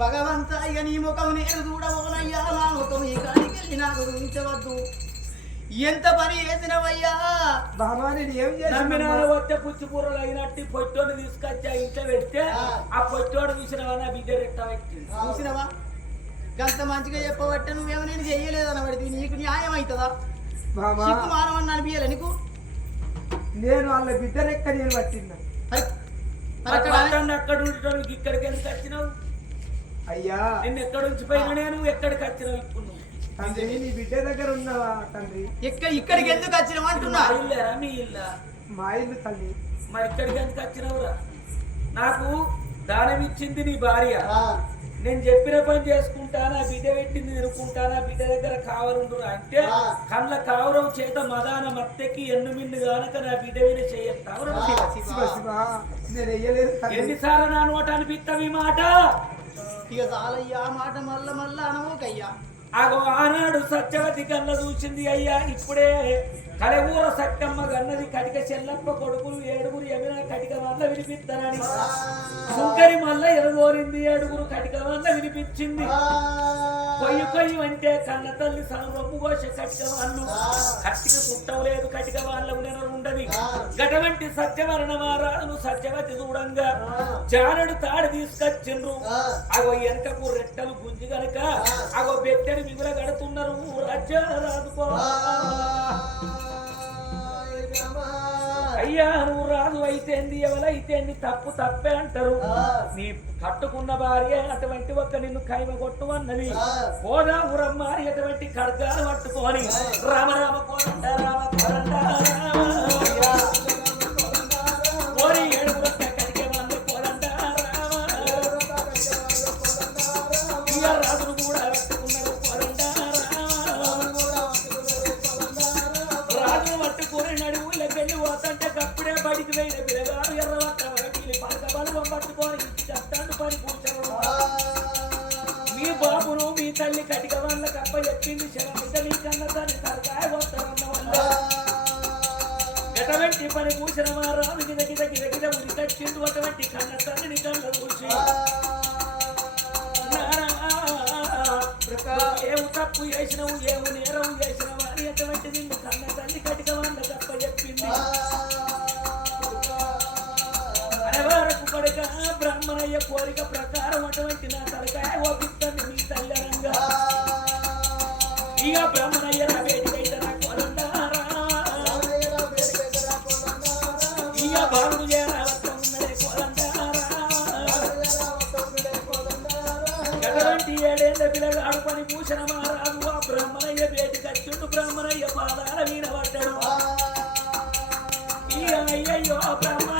భగవంతా ఇక నీ ముఖం నేను చూడబోనయ్యా, నా ముఖం ఈ కాడికెళ్ళి నాకు చూపించవద్దు. ఎంత పని చేసినవయ్యా బాబా నేను ఏం నమ్మిన చేసిన వచ్చే పుచ్చిపూరలు అయినట్టు పొట్టోడు తీసుకొచ్చి ఆ ఇంట్లో పెడితే ఆ పొట్టోడు చూసినవా నా బిడ్డ రెట్ట పెట్టింది. చూసినవా? గంత మంచిగా చెప్పబట్టే నువ్వేమో నేను చెయ్యలేదన్నబడి నీకు న్యాయం అవుతుందా? బాబా సిగ్గు మానవని అనిపించలే నీకు? నేను వాళ్ళ బిడ్డ రెక్క నేను పట్టిందా మరి అక్కడ అక్కడ ఉండటం ఇక్కడికి ఎందుకు వచ్చినావు? అయ్యా నిన్ను ఎక్కడ ఉంచిపోయినా నేను ఎక్కడికి వచ్చినావు ఇప్పుడు నువ్వు? తండ్రి నీ బిడ్డ దగ్గర ఉన్నావా తండ్రి? ఇక్కడికి ఎందుకు వచ్చినావు అంటున్నా? మా ఇల్లేరా మీ ఇల్లా? మా ఇల్లు తల్లి. మరి ఇక్కడికి ఎందుకు వచ్చినావురా? నాకు దానం ఇచ్చింది నీ భార్య. నేను చెప్పిన పని చేసుకుంటా, నా బిడ్డ పెట్టింది తినుకుంటా, నా బిడ్డ దగ్గర కావరుండు అంటే కళ్ళ కావరం చేత మదాన మత్తెక్కి ఎన్ను మిన్ను గానక నా బిడ్డ మీద చేయత్తావు. శివ శివ నేను వెయ్యలేదు తండ్రి. ఎన్నిసార్లు నా నోట అనిపిస్తావు ఈ మాట? ఇక చాలయ్యా మాట మళ్ళా అనవోకయ్యా. అగో ఆనాడు సత్యవతి కన్న చూసింది అయ్యా, ఇప్పుడే కలవూర సత్యమ్మ గన్నది కటిక చెల్లప్ప కొడుకులు 7 ఎమిన కటిక వల్ల వినిపిస్తానని సుంకరి మల్ల ఎరగోరింది 7 కటిక వల్ల వినిపించింది. కొయ్యి అంటే కన్న తల్లి సనరొమ్ము కోస కటిక వాళ్ళు కట్టిక పుట్టవలేదు, కటిక వాళ్ళకు నేను ఉండదు. గటువంటి సత్యవరణ మహారాజును సత్యవతి చూడంగా జానడు తాడు తీసుకొచ్చిండ్రు. అగో వెనకకు రెట్టలు గుంజి గనక అగో బెట్టెని మిగుల కడుతున్నారు. రాజ్యారాజు అయ్యా నువ్వు రాజు అయితేంది ఎవరైతేంది తప్పు తప్పే అంటారు. నీ కట్టుకున్న భార్య అటువంటి ఒక్క నిన్ను కైమ కొట్టు అన్నది. పోదా ఉరమ్మారి అటువంటి ఖడ్గాలు పట్టుకొని రామ రామ కోరంట రామ కోరంట కోరి 7 కటికే వాళ్ళు కోరంట రామ ఇయ్య రాజును కూడా పట్టుకున్నారు కోరంట రాజు పట్టుకుని నడువుల పెళ్లి పోతంటే కప్పుడే బడికి పోయిన పిల్లగాడు ఎర్రవట్ట పలక బలవం పట్టుకొని చెప్తాను పని కూర్చోడు. మీ బాబును మీ తల్లి కటిక వాళ్ళ కప్ప చెప్పింది శరమిత నీ కన్న దాన్ని తలకాయ వస్తారన్న వల్ల ఎటువంటి పని కూర్చిన మా రాజు గిద గిద గిద గిద ఉరి కట్టిండు. అటువంటి కన్న తల్లిని కళ్ళ కూర్చి ఏము తప్పు చేసినవు ఏము నేరవు చేసినవు అని అటువంటి నిన్ను కన్న తల్లి కటిక వాళ్ళ కప్ప చెప్పింది. వరకు కొడుక బ్రాహ్మణయ్య కోరిక ప్రకారం అటువంటి నా తలకాయ ఓపిస్తాను మీ తల్లిరంగా. ఇక బ్రాహ్మణయ్య నా వేడికైతే నా కోరంటారా ఇక బాగుడు చేరావత్తం ఉన్నదే కోరంటారా. ఎటువంటి 7 ఏళ్ల పిల్లగాడు పని భూషణ మహారాజు ఆ బ్రాహ్మణయ్య వేటి కచ్చుండు. బ్రాహ్మణయ్య పాదాల వీణ పడ్డాడు. ఇక అయ్యయ్యో బ్రాహ్మణ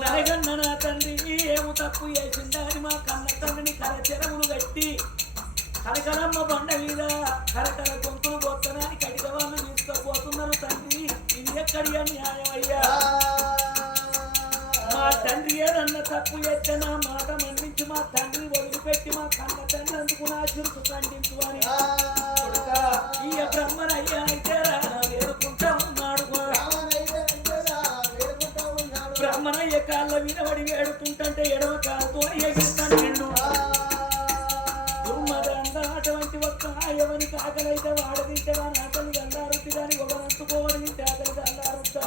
నరగన్న తండ్రి ఏము తప్పు చేసిందని మా కన్న తండ్రిని కరచెరములు కట్టి కరకరమ్మ బండ మీద కరకర గొంతులు పోతానని కటిక వాళ్ళు తీసుకుపోతున్నారు. తండ్రి ఇది ఎక్కడి న్యాయం అయ్యా? మా తండ్రి ఏదన్న తప్పు చేస్తే నా మాట మన్నించి మా తండ్రి వదిలిపెట్టి మా కన్న తండ్రి అందుకు నా చురుకు ఖండించు అని ఈ బ్రహ్మనయ్య అయితే వేడుకుంటా ఉన్నాడు. బ్రహ్మనయ్య కాళ్ళ వినబడి వేడుకుంటే ఎడమ కాలుతో ఎగిరిస్తాడు. దుర్మదండ అటువంటి ఒక్క ఎవరికి ఆకలైతే వాడ తింటే వాని ఆకలి గల్లారుద్ది కానీ ఒకరంతుకోవడం తింటే ఆకలి గల్లారుద్దా.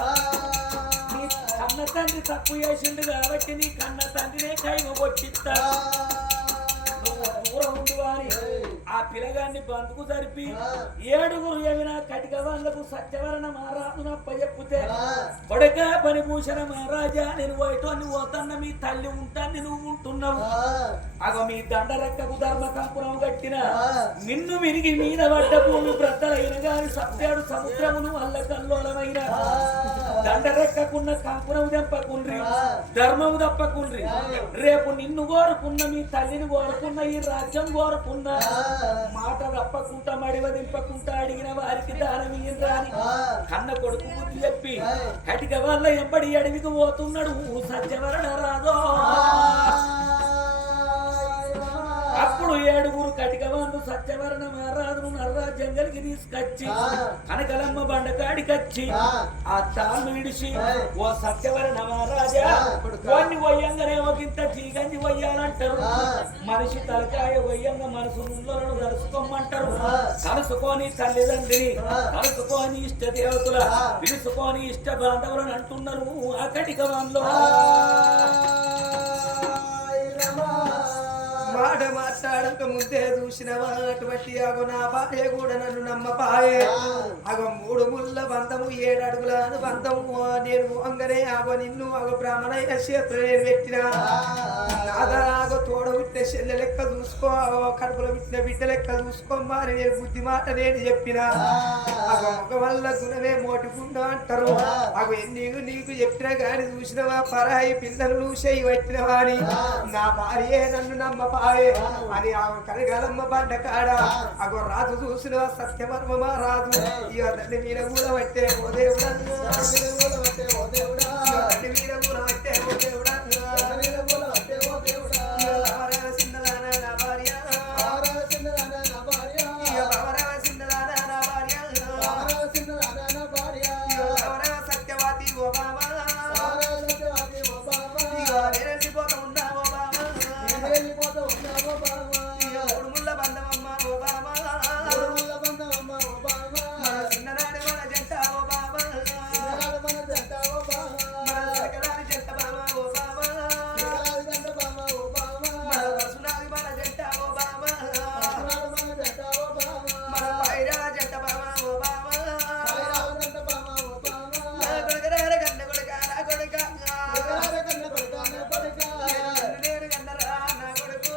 నీ కన్న తండ్రి తప్పు చేసిండు కాబట్టి నీ కన్న తండ్రినే కైమ కొట్టిస్తా. నువ్వు దూరం ఉండు వారి ఆ పిల్లగాన్ని బంతుకు జరిపి 7 ఏమైనా కటిక వాళ్ళకు సత్యవరణ మహారాజును అప్పచెప్పితే కొడక పనిభూషణ మహారాజా నేను పోయేటోని పోతన్న మీ తల్లి ఉంటాన్ని నువ్వు ఉంటున్నావు. అగో మీ దండరెక్కకు ధర్మ కంపురం కట్టిన నిన్ను విరిగి మీద పడ్డ భూమి బ్రద్దలైన గాని 7 సముద్రమును అల్ల కల్లోలమైన దండరెక్కకున్న కంకునము తెంపకుండ్రి ధర్మము తప్పకుండ్రి రేపు నిన్ను కోరుకున్న మీ తల్లిని కోరుకున్న ఈ రాజ్యం కోరుకున్న మాట తప్పకుండా మడివ దింపకుండా అడిగిన వారికి దానం ఇయ్యండి అని కన్న కొడుకు బుద్ధి చెప్పి కటిక వల్ల ఎంబడి అడవికి పోతున్నాడు సత్యవరణ రాదో అప్పుడు 7 కటిక వాళ్ళు సత్యవరణ మహారాజును నర్రాజ్యం కలిగి తీసుకొచ్చి కనకలమ్మ బండకాడికొచ్చి ఆ తాళ్ళు విడిచి ఓ సత్యవరణ మహారాజా కొన్ని వయ్యంగానే ఒకంత చీగంది వయ్యాలంటారు మనిషి తలకాయ వయ్యంగా మనసు ముందులను కలుసుకోమంటారు కలుసుకొని తల్లిదండ్రిని కలుసుకొని ఇష్ట దేవతల పిలుసుకొని ఇష్ట బాంధవులను అంటున్నారు ఆ కటిక వాళ్ళు మాట మాట్లాడక ముందే చూసినవా అటువంటి అగో నా భార్య కూడా నన్ను నమ్మపాయే అగో 3 ముళ్ళ బంధము 7 అడుగుల బంధము నేను అంగనే అగో నిన్ను అగో బ్రాహ్మణ క్షేత్రం నేను పెట్టినా నాదాగో తోడ విట్టిన చెల్లె లెక్క చూసుకో కడుపులో విట్టిన బిడ్డ లెక్క చూసుకోమ్మా అని నేను బుద్ధి మాట నేను చెప్పినా అగో ఒక వల్ల గుణమే మోటికుండా అంటారు అగో నీకు చెప్పినా గాని చూసినవా పరాయి పిల్లలు నువ్వు చేయి వచ్చినవా అని నా భార్యే నన్ను నమ్మపాయే అని ఆ కనకాలమ్మ బండ కాడ అగో రాజు చూసిన సత్యవర్మ రాజు ఇక తండ్రి మీద కూడా పట్టే ఓ దేవుడా తండ్రి మీద కూడా పట్టే ఓ దేవుడా చిన్నదానా నా భార్య సత్యవాది ఓ బాబా నేనెళ్ళిపోతా ఉన్నా ఓ బాబా ఉడుముళ్ళ బంధమమ్మ ఓ బాబా చిన్ననాడు మన జంట ఓ బాబా సకలాని జంట బాబా ఓ బాబా వసునాది మన జంట ఓ బాబా మన పైరా జంట బాబా ఓ బాబా కొడుకరార కన్న కొడుక నా కొడుక నేను కన్నరా నా కొడుకు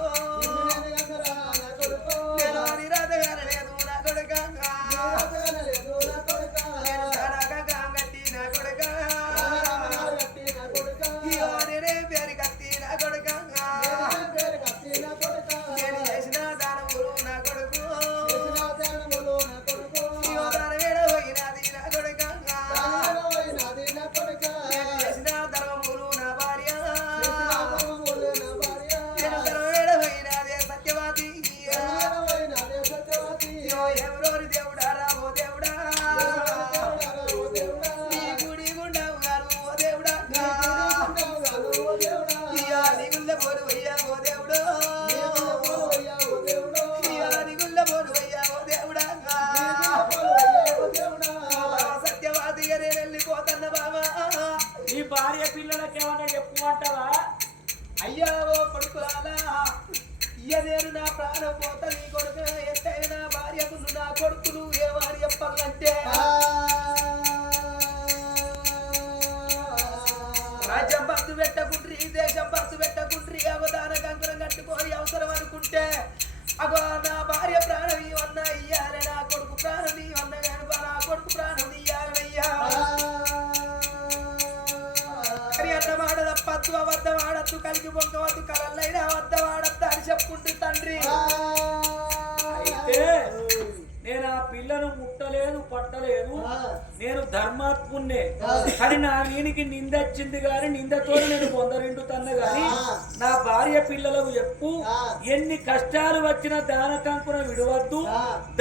నేను అని రాజగాన లేదు నా కొడుక నేను సారాగా గట్టి నా కొడుక నేనే పేరు కత్తి నా కొడుక నేను చేసిన దానములు నా కొడుకు దానవేడ పోయినది నా కొడుక నేను చేసిన ధర్మములు నా భార్య నేను ధర్మవేడ పోయినదే సత్యవాది ఎవరోరి దేవుడా రామో దేవుడా నీ గుడి గుండవు గారు ఓ దేవుడా నీ గుళ్ళ పోరు అయ్యా ఓ దేవుడు నీ గుళ్ళ పోరు అయ్యా ఓ దేవుడా సత్యవాది నేను వెళ్ళిపోతున్న బాబా ఈ భార్య పిల్లలకి ఏమన్నా చెప్పుమంటావా అయ్యా ఓ కొడుకులాలా ఇయ్య నేను నా ప్రాణం పోత నీ కొడుకు ఎత్తైన నా భార్యకు నా కొడుకులు ఏమని చెప్పాలంటే రాజ్యం బస్సు పెట్టకుండ్రి దేశం బస్సు పెట్టకుండ్రి అవధాన కంకురం కట్టుకొని అవసరం అనుకుంటే అగో నా భార్య ప్రాణం ఇవన్నా ఇయ్యాలి నా కొడుకు ప్రాణం ఇవన్నా కానీ నా కొడుకు ప్రాణం ఇయ్యాలయ్యా అన్నమాట తప్పద్దు అబద్ధం ఆడద్దు కలిగి పొంగవద్దు కలల్లైనా అబద్ధం ఆడద్దు అని చెప్పుకుంటూ తండ్రి అయితే నేను ఆ పిల్లను ముట్టలేదు పట్టలేదు నేను ధర్మాత్మున్నే కానీ నా వీనికి నింద వచ్చింది కానీ నిందతో నేను పొందరిండుతన్న గాని నా భార్య పిల్లలకు చెప్పు ఎన్ని కష్టాలు వచ్చినా దాన కంకున విడవద్దు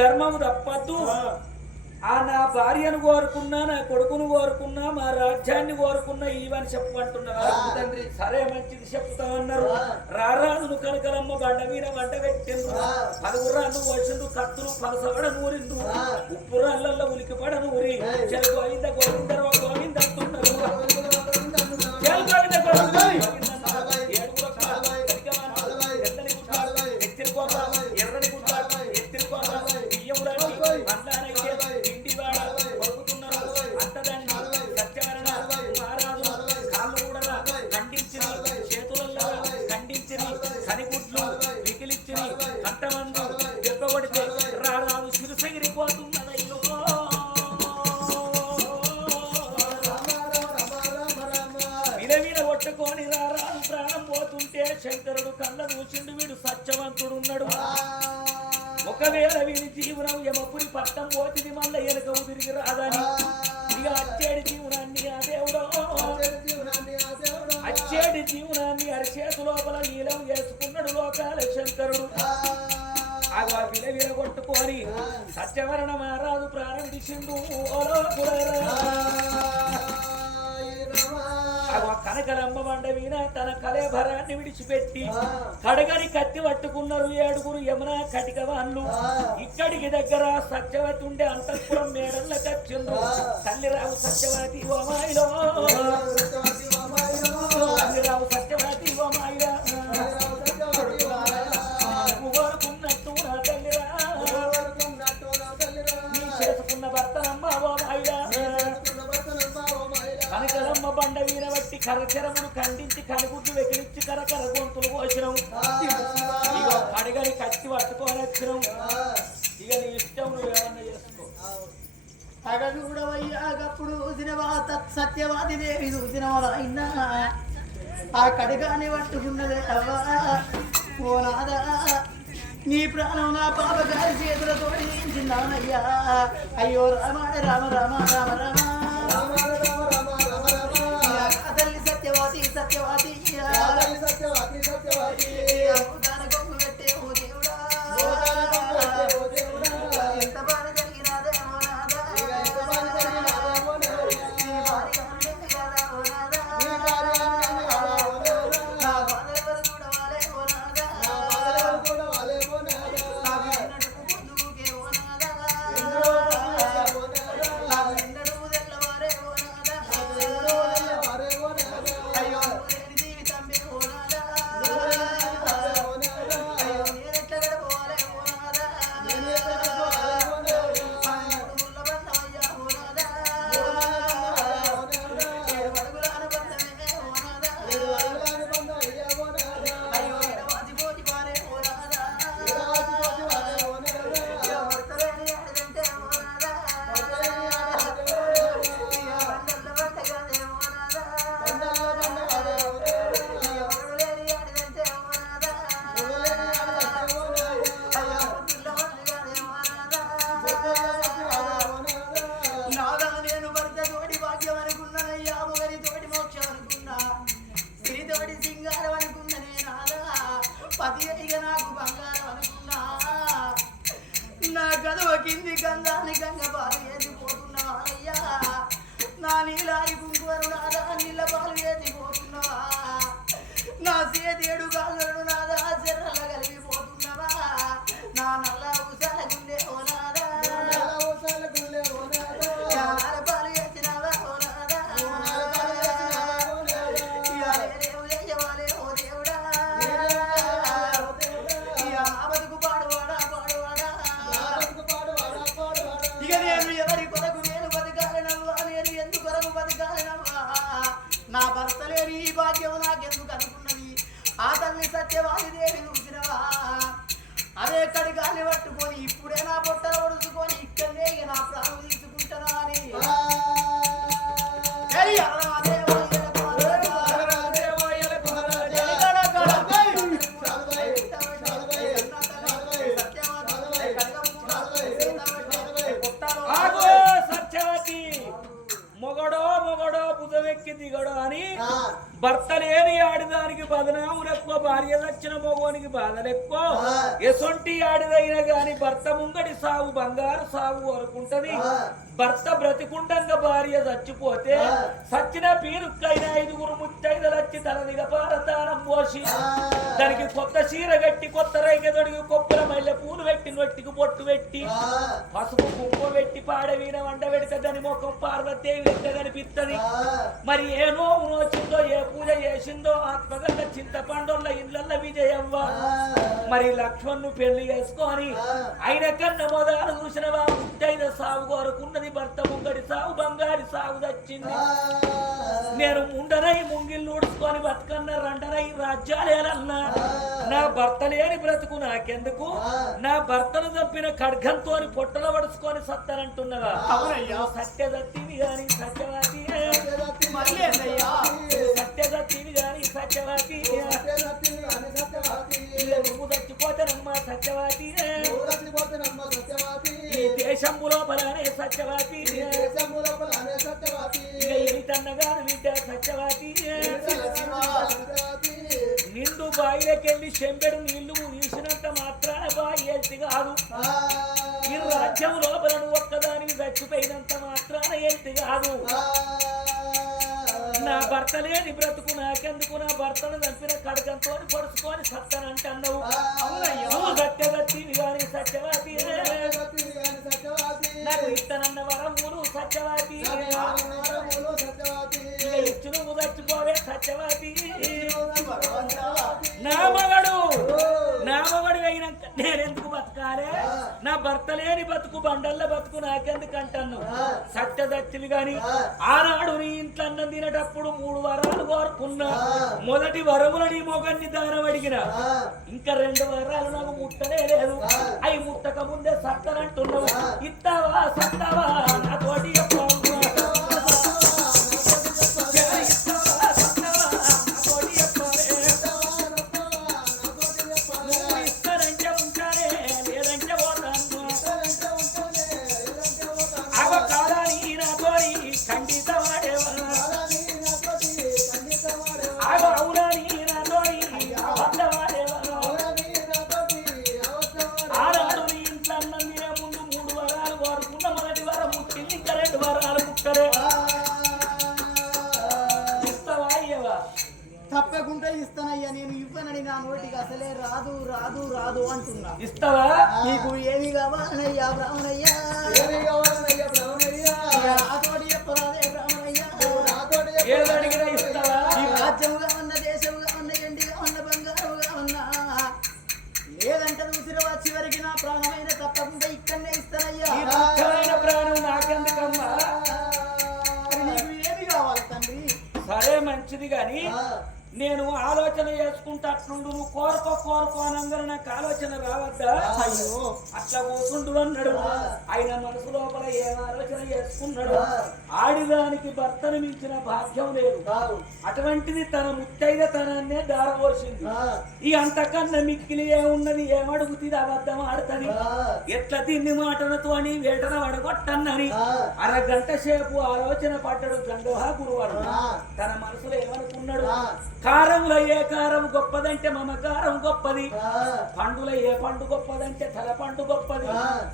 ధర్మము తప్పద్దు ఆ నా భార్యను కోరుకున్నా నా కొడుకును కోరుకున్నా మా రాజ్యాన్ని కోరుకున్నా ఇవని చెప్పమంటున్నారు తండ్రి సరే మంచిది చెప్తామన్నారు రారాజును కనకలమ్మ బండ మీద వంట పెట్టిండ్రు 10 రాళ్ళు వచ్చిండ్రు కత్తులు పలసవడ నూరిండ్రు ఉప్పు రాళ్ళల్లో ఉలికిపడ నూరి చెలు గోవింద గోవింద గోవింద అంటున్నారు చెలు గోవింద గోవింద ఎర్రని గుట్ట ఎత్తిరి కోట బియ్యం రాని మందానైతే కనిగుడ్లు మిగిలిచ్చి కంటమందు దెబ్బ కొడితే రారాదు సిరిసగిరిపోతున్నదయ్యో పట్టుకొని రారాను ప్రాణం పోతుంటే శంకరుడు కళ్ళ చూసిండు వీడు సత్యవంతుడున్నాడు ఒకవేళ వీని జీవనం యమపురి పట్టం పోతుంది మళ్ళీ ఎనకవు తిరిగి రాదని ఇక అచ్చేడి జీవనాన్ని ఆ దేవుడో అచ్చేడి జీవనాన్ని అరిచేతు లోపల నీలం వేసుకున్నాడు లోకాల శంకరుడు ఆ విల కొట్టుకొని సత్యవరణ మహారాజు ప్రారంభించిండు కనకరమ్మ మండ వీణ తన కలేభరాన్ని విడిచిపెట్టి కడగని కత్తి పట్టుకున్నారు 7గురు యమున కటిక వాళ్ళు ఇక్కడికి దగ్గర సత్యవతి ఉండే అంతఃపురం మేడల్ల కచ్చిండ్రు తల్లిరావు సత్యవతి ఓమాయిలో తల్లిరావు సత్యవతి ఓమాయిలా కోరుకున్నట్టు నా తల్లిరా నీ చేసుకున్న భర్తనమ్మ ఓమాయిలా కనకరమ్మ బండ వీణ బట్టి కరచరమును ఖండించి కనుగుడ్లు వెకిలిచ్చి కరకర గొంతులు పోసినాం ఇక కడగని కత్తి పట్టుకొని వచ్చినాం ఇక నీ ఇష్టం నువ్వు ఏమన్నా చేసుకో అగ చూడవయ్యాగప్పుడు చూసినవా సత్యవాది దేవి చూసినవా అయినా ఆ కడగాని పట్టుకున్నదే అవ్వా ఓ నాదా నీ ప్రాణం నా పాపగారి చేతులతో దించిందానయ్యా అయ్యో రామ రామ రామ రామ రామ తల్లి సత్యవాది సత్యవాది దాని గొప్ప పెట్టే ఓ దేవుడా ఎంత బాధ కలిగినాదే ఓ నాదా నా బాధలు చూడవాలే ఓ నాదా ముందుకే ఓ నాదా ఎన్నడూ తెల్లవారే ఓ నాదా అయ్యో జీవితం ఓ నాదా అయ్యో నేనెట్లా గడపవాలే ఓ నాదా ఊళ్ళ బంధమయ్యా ఓ నాదా అడుగులాన బంధమే ఓ నాదా అయ్యో ఎడవాసి పోటి పారే ఓ నాదా భర్తలేని ఆడదంటే ఓ నాదా బండల్ల బండగానే ఓ నాదా ఎవరులేని ఆడదంటే ఓ నాదా అయ్యో బుద్ధుల్ల బండగానే ఓ నాదా నాదా నేను భర్త తోటి భాగ్యం అనుకున్నానయ్యా మొగలి తోటి మోక్షం అనుకున్నా స్త్రీ తోటి సింగారం అనుకున్ననే నాదా పతి ఇక నాకు బంగారం అనుకున్నా నా గదవ కింది గంధాన్ని గంగ పాలు వేసిపోతున్నావా అయ్యా నా నీలారి కుంకువరు నాదా నీళ్ళ పాలు వేసిపోతున్నావా నా సేదేడు గాజులను నాదా చెర్రల కలిగిపోతున్నావా నా నల్ల ఉసాల గుండె ఓ నాదా నాల పాలు వేసినావా ఓ నాదా రేవు చేయవాలే ఓ దేవుడా ఆ బతుకు పాడువాడా పాడువాడా ఇక నేను ఎవరి కొరకు నేను బతకాలనవ్వా నేను ఎందుకు కొరకు బతకాలనవ్వా నా భర్త లేని ఈ భాగ్యం నాకెందుకు అనుకున్నది ఆ తల్లి సత్యవాది దేవి చూసినవా అదే కడిగాన్ని పట్టుకొని ఇప్పుడే నా పొట్టలు ఒడుచుకొని ఇక్కడనే ఇక నా ప్రాణం తీసుకుంటానా అని ఏయ్ అరరాదేవా ఎలకు ఆగో సత్యవతి మొగడో మొగడో బుధమెక్కి దిగడో అని భర్త లేని ఆడిదానికి బదనాములు ఎక్కువ భార్య దచ్చిన మగోనికి బాధలు ఎక్కువ ఎసొంటి ఆడిదైనా గాని భర్త ముంగడి సాగు బంగారు సాగు వరకుంటది భర్త బ్రతికుండంగా భార్య చచ్చిపోతే సచ్చిన పీరుక్కైన 5గురు ముత్తైదలు వచ్చి తన దిగపారతానం పోసి దానికి కొత్త చీర కట్టి కొత్త రైక తొడిగి కొప్పుల మల్లె పూలు పెట్టి నొట్టికి పొట్టు పెట్టి పసుపు కుంకుమ పెట్టి పాడవీన వండ పెడితే దాని ముఖం పార్వతీదేవి లెక్క కనిపిస్తుంది మరి ఏ నోము నోచిందో ఏ పూజ చేసిందో ఆత్మగల్ల చింతపండుల ఇళ్ళల్ల విజయవ్వ మరి లక్ష్మణ్ను పెళ్లి చేసుకొని ఆయన కన్న మొదలు చూసినవా ముత్తైద సాగు కోరుకున్నది భర్త ముంగడి సాగు బంగారి సాగు దచ్చింది నేను ముండనై ముంగిళ్ళు ఊడ్చుకొని బతుకన్న రండనై రాజ్యాలేలన్నా నా భర్త లేని బ్రతుకు నాకెందుకు నా భర్తను చంపిన ఖడ్గంతో పొట్టలు పడుచుకొని సత్తనంటున్నవా సత్యదత్తివి గాని సత్యవతి సత్యదత్తివి గాని సత్యవాతి నువ్వు చచ్చిపోతానమ్మా సత్యవాతి ఈ దేశంబు లోపలనే సత్యవాతి ఎనితన్నగారు బిడ్డ సత్యవాతి నిండు బాయిలకెళ్ళి చెంబెడు నీళ్లు తీసినంత మాత్రాన బాయి ఎల్తి కాదు ఈ రాజ్యం లోపల ఒక్కదానికి చచ్చిపోయినంత మాత్రాన ఎల్తి కాదు నా భర్త లేని బ్రతుకు నాకెందుకు నా భర్తను చంపిన కడకంతో పడుచుకొని సత్తనంటే అన్నావు నువ్వు సత్యవతివి గాని సత్యవతి నాకు ఇత్తనన్న వరములు సత్యవతి ఇచ్చు నువ్వు చచ్చిపోవే సత్యవతి నా మగడు అయినాక నేనెందుకు బతకాలే నా భర్త లేని బతుకు బండల్ల బతుకు నాకెందుకు అంటాను సత్యదత్తులు గాని ఆనాడు నీ ఇంట్లో అన్నం తినేటప్పుడు 3 వరాలు కోరుకున్నా మొదటి వరముల నీ మొగన్ని దానం అడిగిన ఇంకా 2 వరాలు నాకు ముట్టనే లేదు అవి ముట్టక ముందే సత్తనంటున్నావు ఇస్తావా సత్తావా నా తోటి తప్పకుండా ఇస్తానయ్యా నేను ఇవ్వనని నా నోటికి అసలే రాదు రాదు రాదు అంటున్నా ఇస్తావా నీకు ఏమి కావాలనయ్యా బ్రాహ్మణయ్యా నాతోటి చెప్పరాదే బ్రాహ్మణయ్యా ఈ రాజ్యముగా ఉన్న దేశముగా ఉన్న ఎండిగా ఉన్న బంగారుగా ఉన్నా లేదంటే దూసిరవా చివరికి నా ప్రాణమైన తప్పకుండా ఇక్కడనే ఇస్తానయ్యా ప్రాణం నాకెందుకమ్మా నీకు ఏమి కావాలి తండ్రి సరే మంచిది గాని నేను ఆలోచన చేసుకుంటా అట్లుండు నువ్వు కోరుకో అనందరూ నాకు ఆలోచన రావద్దా అయ్యో అట్లా కూర్చుండు అన్నాడు ఆయన మనసు లోపల ఏం ఆలోచన చేసుకున్నాడు ఆడిదానికి భర్తను మించిన భాగ్యం లేదు అటువంటిది తన ముత్తైద తనాన్నే దారపోసింది ఈ అంతకన్నా మిక్కిలి ఏమున్నది ఏమడుగుతుంది అబద్ధం ఆడుతుంది ఎట్లా తిన్ని మాటలతో అని వేటన వడగొట్టన్నని 1 గంట సేపు ఆలోచన పడ్డాడు గంగవా గురువాడు తన మనసులో ఏమనుకున్నాడు కారముల ఏ కారం గొప్పదంటే మమకారం గొప్పది పండుల ఏ పండు గొప్పదంటే తల పండు గొప్పది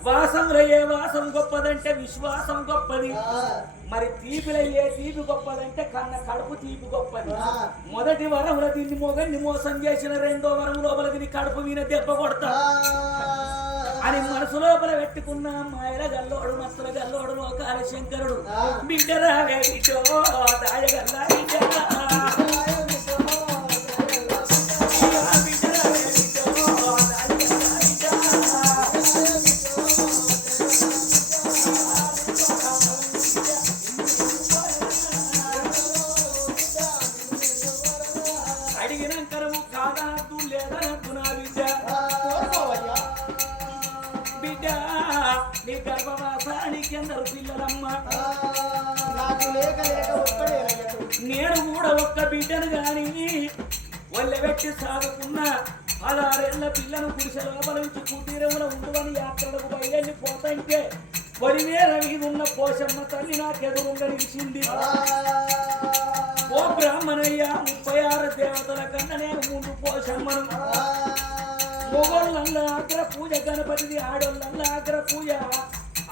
వాసముల ఏ వాసం గొప్పదంటే విశ్వాసం గొప్పది మరి తీపిల ఏ తీపి గొప్పదంటే కన్న కడుపు తీపి గొప్పది మొదటి వరముల దీన్ని మొగన్ని మోసం చేసిన 2వ వరం లోపల దీన్ని కడుపు మీద దెబ్బ కొడతా అని మనసు లోపల పెట్టుకున్న మాయల గల్లోడు మత్తుల గల్లోడు లోకాల శంకరుడు బిడ్డరావే బిడ్డో దాయగల్లా బిడ్డరా అడిగినంకరము కాదనద్దు లేదనద్దు నా బిడ్డ నీ గర్భవాసానికి ఎందరు పిల్లలమ్మ నేను కూడా ఒక్క బిడ్డను గాని ఒళ్ళెబెట్టి సాగుకున్న 16 ఏళ్ల పిల్లను గుడిసె లోపల నుంచి కుటీరముల ఉండువని యాత్రలకు బయలుదేరి పోతంటే వరి మీద ఉన్న పోషమ్మ తల్లి నాకెదురుగా నిలిచింది ఓ బ్రాహ్మణయ్య 36 దేవతల కన్నా నేను ముందు పోషమ్మను మొగోళ్ళ అగ్ర పూజ గణపతిది ఆడోళ్ళ అగ్ర పూజ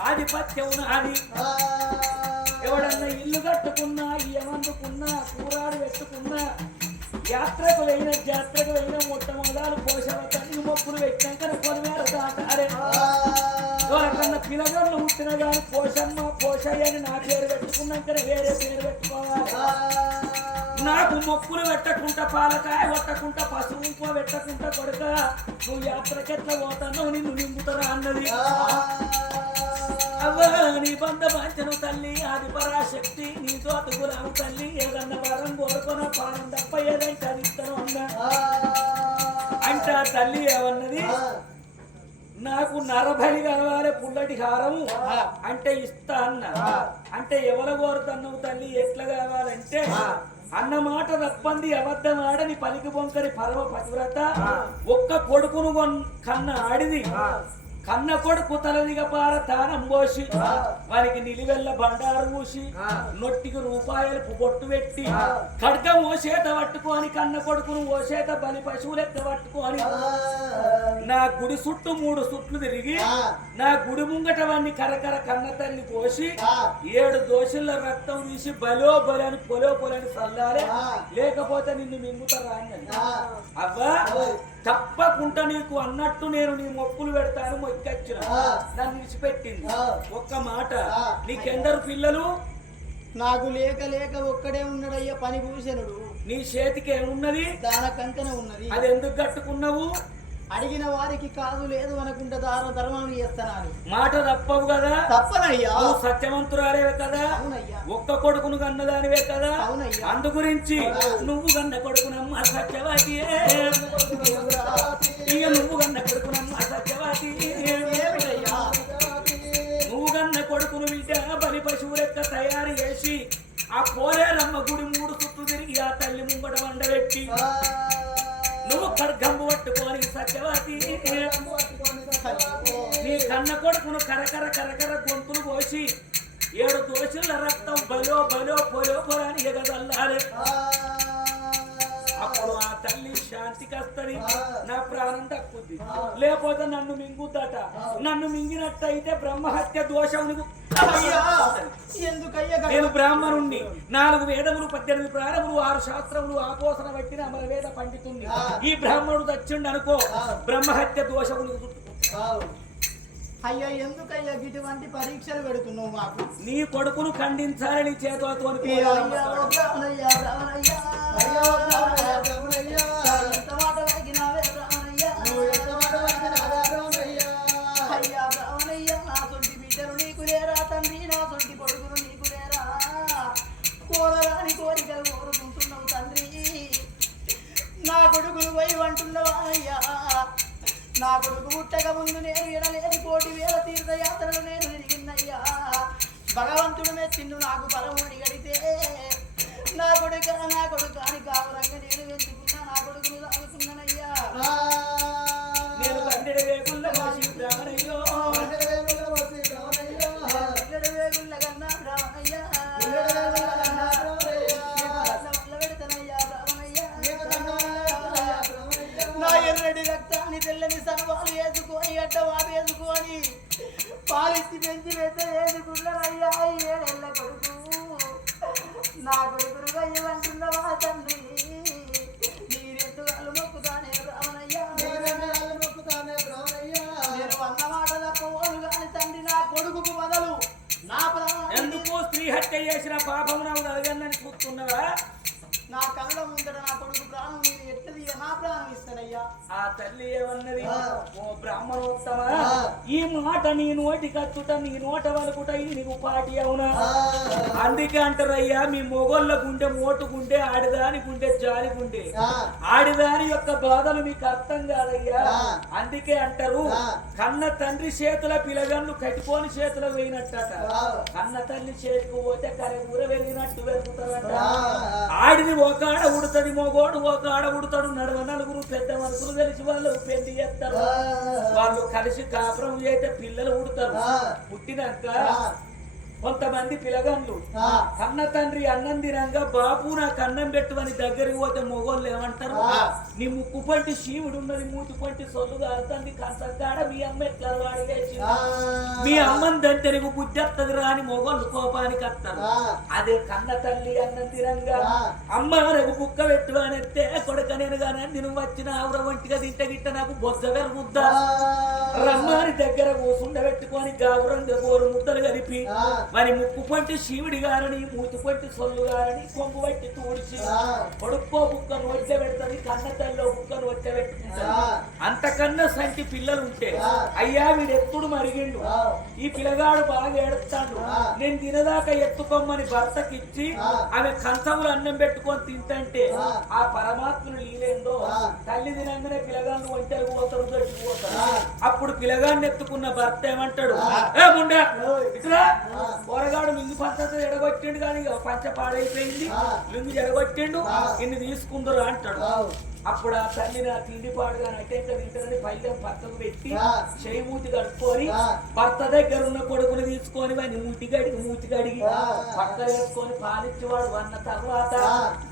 ఆధిపత్యం నాది ఎవడన్నా ఇల్లు కట్టుకున్నా ఏమందుకున్నా కూరాడు పెట్టుకున్నా యాత్రకు వెళ్ళిన జాత్రకు వెళ్ళిన మొట్టమొదలు పోషమ్మ తల్లి మొక్కులు పెట్టాక కొనమేర దాటారే ఎవరికన్నా పిల్లగాళ్ళు పుట్టిన కానీ పోషమ్మ పోషయ్య అని నా పేరు పెట్టుకున్నాక వేరే పేరు పెట్టుకోవాలి నాకు మొక్కులు పెట్టకుండా పాలకాయ కొట్టకుండా పసుపు ఇంకో పెట్టకుండా కొడుక నువ్వు యాత్రకెట్లా పోతావు నిన్ను నింపుతారా అన్నది అవ్వ నీ బంధ మంచను తల్లి ఆది పరాశక్తి నీతో అతుకురాము తల్లి ఏదన్నా వరం కోరుకున్న పానం తప్ప ఏదంటే అది ఇస్తాను అన్నా అంటే ఆ తల్లి ఏమన్నది నాకు నరబలి కలవాలి పుల్లటి హారము అంటే ఇస్తా అన్న అంటే ఎవరు కోరుతున్నావు తల్లి ఎట్లా కావాలంటే అన్న మాట తప్పంది అబద్ధం ఆడని పలికి బొంకని పరమ పతివ్రత ఒక్క కొడుకును కన్న ఆడిది కన్న కొడుకు తలదిగ పార తానం పోసి వారికి నిలివెల్ల బండారు పూసి నొట్టికి రూపాయలు బొట్టు పెట్టి ఖడ్గం ఓసేత పట్టుకొని కన్న కొడుకును ఓసేత బలి పశువులెక్క పట్టుకొని నా గుడి చుట్టూ 3 సుట్లు తిరిగి నా గుడి ముంగట వాడిని కరకర కన్న తల్లి పోసి 7 దోషుల రక్తం తీసి బలో బలని పొలని చల్లాలే లేకపోతే నిన్ను మింగుతారా అన్నది. అవ్వా తప్పకుండా నీకు అన్నట్టు నేను నీ మొక్కులు పెడతాను మొక్కొచ్చిన నన్ను విడిచిపెట్టింది. ఒక్క మాట, నీకెందరు పిల్లలు? నాకు లేక లేక ఒక్కడే ఉన్నాడయ్యా పని భూషణుడు. నీ చేతికి ఏమున్నది? దానకంకన ఉన్నది. అది ఎందుకు కట్టుకున్నావు? అడిగిన వారికి కాదు లేదు అనుకుంటే ధర్మం చేస్తాను. మాట తప్పవు కదా? తప్పనయ్యా. నువ్వు సత్యవంతురాలేవే కదా? అవునయ్యా. ఒక్క కొడుకును కన్నదానివే కదా? అవునయ్యా. అందు గురించి నువ్వు కన్న కొడుకునమ్మ సత్యవాది, ఇక నువ్వు కన్న కొడుకునమ్మ సత్యవాది. నువ్వు కన్న కొడుకును బిడ్డ బలి పశువు లెక్క తయారు చేసి ఆ పోలేరమ్మ గుడి 3 సుట్లు తిరిగి ఆ తల్లి ముంగట వండబెట్టి నువ్వు ఖడ్గంబు పట్టుకొని సత్యవతి నీ కన్న కొడుకును కరకర గొంతులు పోసి 7 దోషుల రక్తం బలో అని ఎగదల్లాలి. అప్పుడు ఆ తల్లి శాంతికి వస్తుంది, నా ప్రాణం తక్కుద్ది. లేకపోతే నన్ను మింగుద్దట. నన్ను మింగినట్టయితే బ్రహ్మహత్య దోషం. నేను బ్రాహ్మణుణ్ణి, 4 వేదములు 18 ప్రాణములు 6 శాస్త్రములు ఆపోసన పట్టిన అమర వేద పండితుణ్ణి. ఈ బ్రాహ్మణుడు దచ్చిండు అనుకో బ్రహ్మహత్య దోషములు. అయ్యా ఎందుకయ్యా ఇటువంటి పరీక్షలు పెడుతున్నావు మాకు? నీ కొడుకును ఖండించాలి నీ చేతులతో. కోరికలు కోరుకుంటున్నావు తండ్రి. నా కొడుకును పోయి అంటున్నావా అయ్యా? నా కొడుకు పుట్టక ముందు నేను ఎడలేని 1,000,000 తీర్థయాత్రలు నేను తిరిగినయ్యా. భగవంతుడు మెచ్చిండు నాకు బలముని గడితే నా కొడుకు అని కావరంగా నేను వెతుకున్నా. నా కొడుకును సాగుతున్నానయ్యా. నేను 12 వేగుళ్ళ బ్రాహ్మణయ్యో, 12 వేగుళ్ళ కన్నా బ్రాహ్మణయ్యా. నా ఎర్రడి రక్తాన్ని తెల్లని సనవాలు వేసుకొని అడ్డవా వేసుకొని పాలిచ్చి పెంచి పెద్ద వేసుకున్నానయ్యా. 7 ఏళ్ల కొడుకు నా కొడుకును వయ్యమంటున్నవా తండ్రి? నీ 2 కాళ్ళు మొక్కుతానే రావనయ్యా. నేను అన్న మాట తప్పవోను కాని తండ్రి నా కొడుకుకు బదులు నా ప్రాణం. ఎందుకు స్త్రీ హత్య చేసిన పాపం నాకు అడగందని చూస్తున్నావా? నా కళ్ళ ముందర నా కొడుకు ప్రాణం నేను ఎట్టది నా ప్రాణం ఇస్తానయ్యా. ఆ తల్లి ఏమన్నది? ఓ బ్రాహ్మణోత్తమా, ఈ మాట నీ నోటి కచ్చుట నీ నోట వలుకుట ఇది నీకు పాటి అవునా? అందుకే అంటారయ్యా, మీ మొగోళ్ళ గుండె మోటు గుండె, ఆడిదాని గుండె జాలి గుండె. ఆడిదాని యొక్క బాధలు మీకు అర్థం కాదయ్యా. అందుకే అంటారు, కన్న తండ్రి చేతుల పిలగన్లు కట్టుకొని చేతుల వేయినట్టట, కన్న తల్లి చేతికి పోతే కరె ఊర వెళ్ళినట్టు వెళ్తారట. ఆడిది ఒక ఆడ ఉడతది, మొగోడు ఒక ఆడ ఉడతాడు. నడువ 4 పెద్ద మనుషులు కలిసి వాళ్ళు పెళ్లి చేస్తారు. వాళ్ళు కలిసి కాపురం చేస్తే పిల్లలు ఉడతారు. పుట్టినాక కొంతమంది పిలగన్లు కన్న తండ్రి అన్నం తినంగా బాబు నాకు అన్నం పెట్టువని దగ్గరికి పోతే మొగోళ్ళు ఏమంటారు? నీ ముక్కు పంటి శివుడు ఉన్నది, మూతి పంటి సొల్లు కారుతుంది, కంచకాడ మీ అమ్మ ఎట్లా వాడి వేసి మీ అమ్మని దగ్గరకు బుద్ధి వస్తుంది రా అని మొగోళ్ళు కోపానికి వస్తారు. అదే కన్న తల్లి అన్నం తినంగా అమ్మ నాకు కుక్క పెట్టువనెత్తే కొడుక నేను కానీ నువ్వు వచ్చిన ఆవుర వంటిగా తింటే గిట్ట నాకు బొజ్జ వెరుగుద్దా రమ్మాని దగ్గర కూసుండబెట్టుకొని గావురంగా 4 ముద్దలు కలిపి మరి ముక్కు పంటి శివుడి గారని, మూతి పంటి సొల్లు గారని కొంగు పట్టి తూడిచి కొడుక్కో బుక్కను వచ్చే పెడుతుంది, కన్న తల్లిలో బుక్కను వచ్చే పెట్టుకుంటారు. అంతకన్నా సంటి పిల్లలు ఉంటే అయ్యా వీడు ఎత్తుడు మరిగిండు, ఈ పిల్లగాడు బాగా ఏడుస్తాడు, నేను తినదాకా ఎత్తుకోమని భర్తకిచ్చి ఆమె కంచములు అన్నం పెట్టుకొని తింటే ఆ పరమాత్మను లీలేందో తల్లి తినంగానే పిల్లగాళ్ళు ఒంటరికి పోతారు, గట్టిపోతారు. అప్పుడు పిల్లగాడిని ఎత్తుకున్న భర్త ఏమంటాడు? ఏ ముండా ఇట్లా పోరగాడు లుంగి పద్ధతి ఎడగొట్టిండు కానీ పంచ పాడైపోయింది లుంగి ఎడగొట్టిండు ఇన్ని తీసుకుందరు అంటాడు. అప్పుడు ఆ తల్లి నా తిండి పాడుగా నటేంటని పైలం భర్తకు పెట్టి చేయి మూతి కడుక్కొని భర్త దగ్గర ఉన్న కొడుకుని తీసుకొని వాడిని మూతి కడిగి పక్కన వేసుకొని పాలిచ్చేవాడు అన్న తర్వాత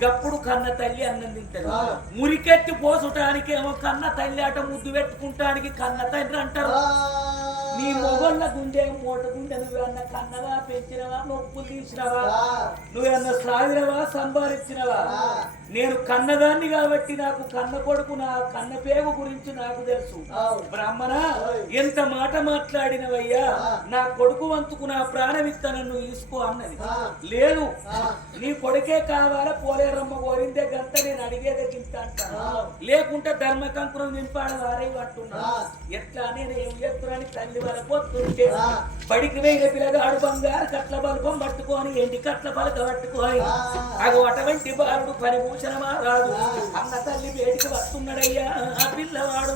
గప్పుడు కన్న తల్లి అన్నం తింటాడు. మురికెత్తి పోసటానికేమో కన్న తల్లి అట ముద్దు పెట్టుకుంటానికి కన్న తండ్రి అంటారు. నీ మొగళ్ళ గుండె మూట గుండె నువ్వేమన్నా కన్నవా, పెంచినవా, నొప్పులు తీసినవా, నువ్వేమన్నా సాగినవా, సంపాదించినవా? నేను కన్నదాన్ని కాబట్టి నాకు కన్న కొడుకు నా కన్న పేగు గురించి నాకు తెలుసు. బ్రాహ్మణ ఎంత మాట మాట్లాడినవయ్యా, నా కొడుకు వంతుకు నా ప్రాణమిత్త నన్ను తీసుకో అన్నది. లేదు నీ కొడుకే కావాలా, పోలేరమ్మ కోరిందే గంట నేను అడిగేదే గింత అంటాను, లేకుంటే ధర్మకంకురం నింపాడు వారై అంటున్నా. ఎట్లా నేను ఏం చెప్తున్నాను? తల్లి వరపోతుంటే బడికి వేయ పిల్లగాడు బంగారు కట్ల బల్పం పట్టుకొని ఎండి కట్ల పలక పట్టుకొని అగు అటువంటి బాలుడు పరిభూషణమా రాదు అన్న తల్లి వేడికి వస్తున్నాడయ్యా ఆ పిల్లవాడు.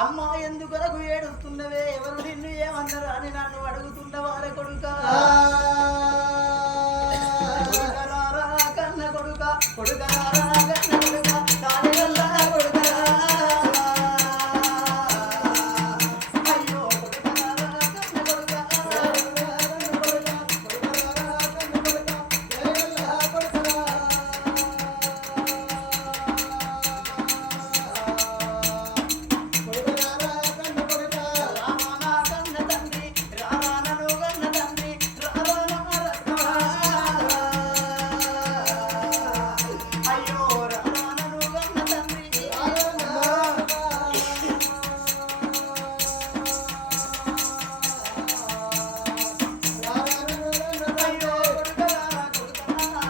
అమ్మా ఎందుకొరకు ఏడుస్తున్నవే, ఎవరు నిన్ను ఏమన్నారా అని నన్ను అడుగుతున్నవారే కొడుకా. కన్న కొడుక కొడుకరారా కన్న కొడుక దానివల్ల కొడుకరా అయ్యో కొడుకరారా కన్న కొడుక రామానా కన్న తండ్రి రామానను కన్న తండ్రి అయ్యో రామానను కన్న తండ్రి అయ్యో కొడుకరారా కొడుకరా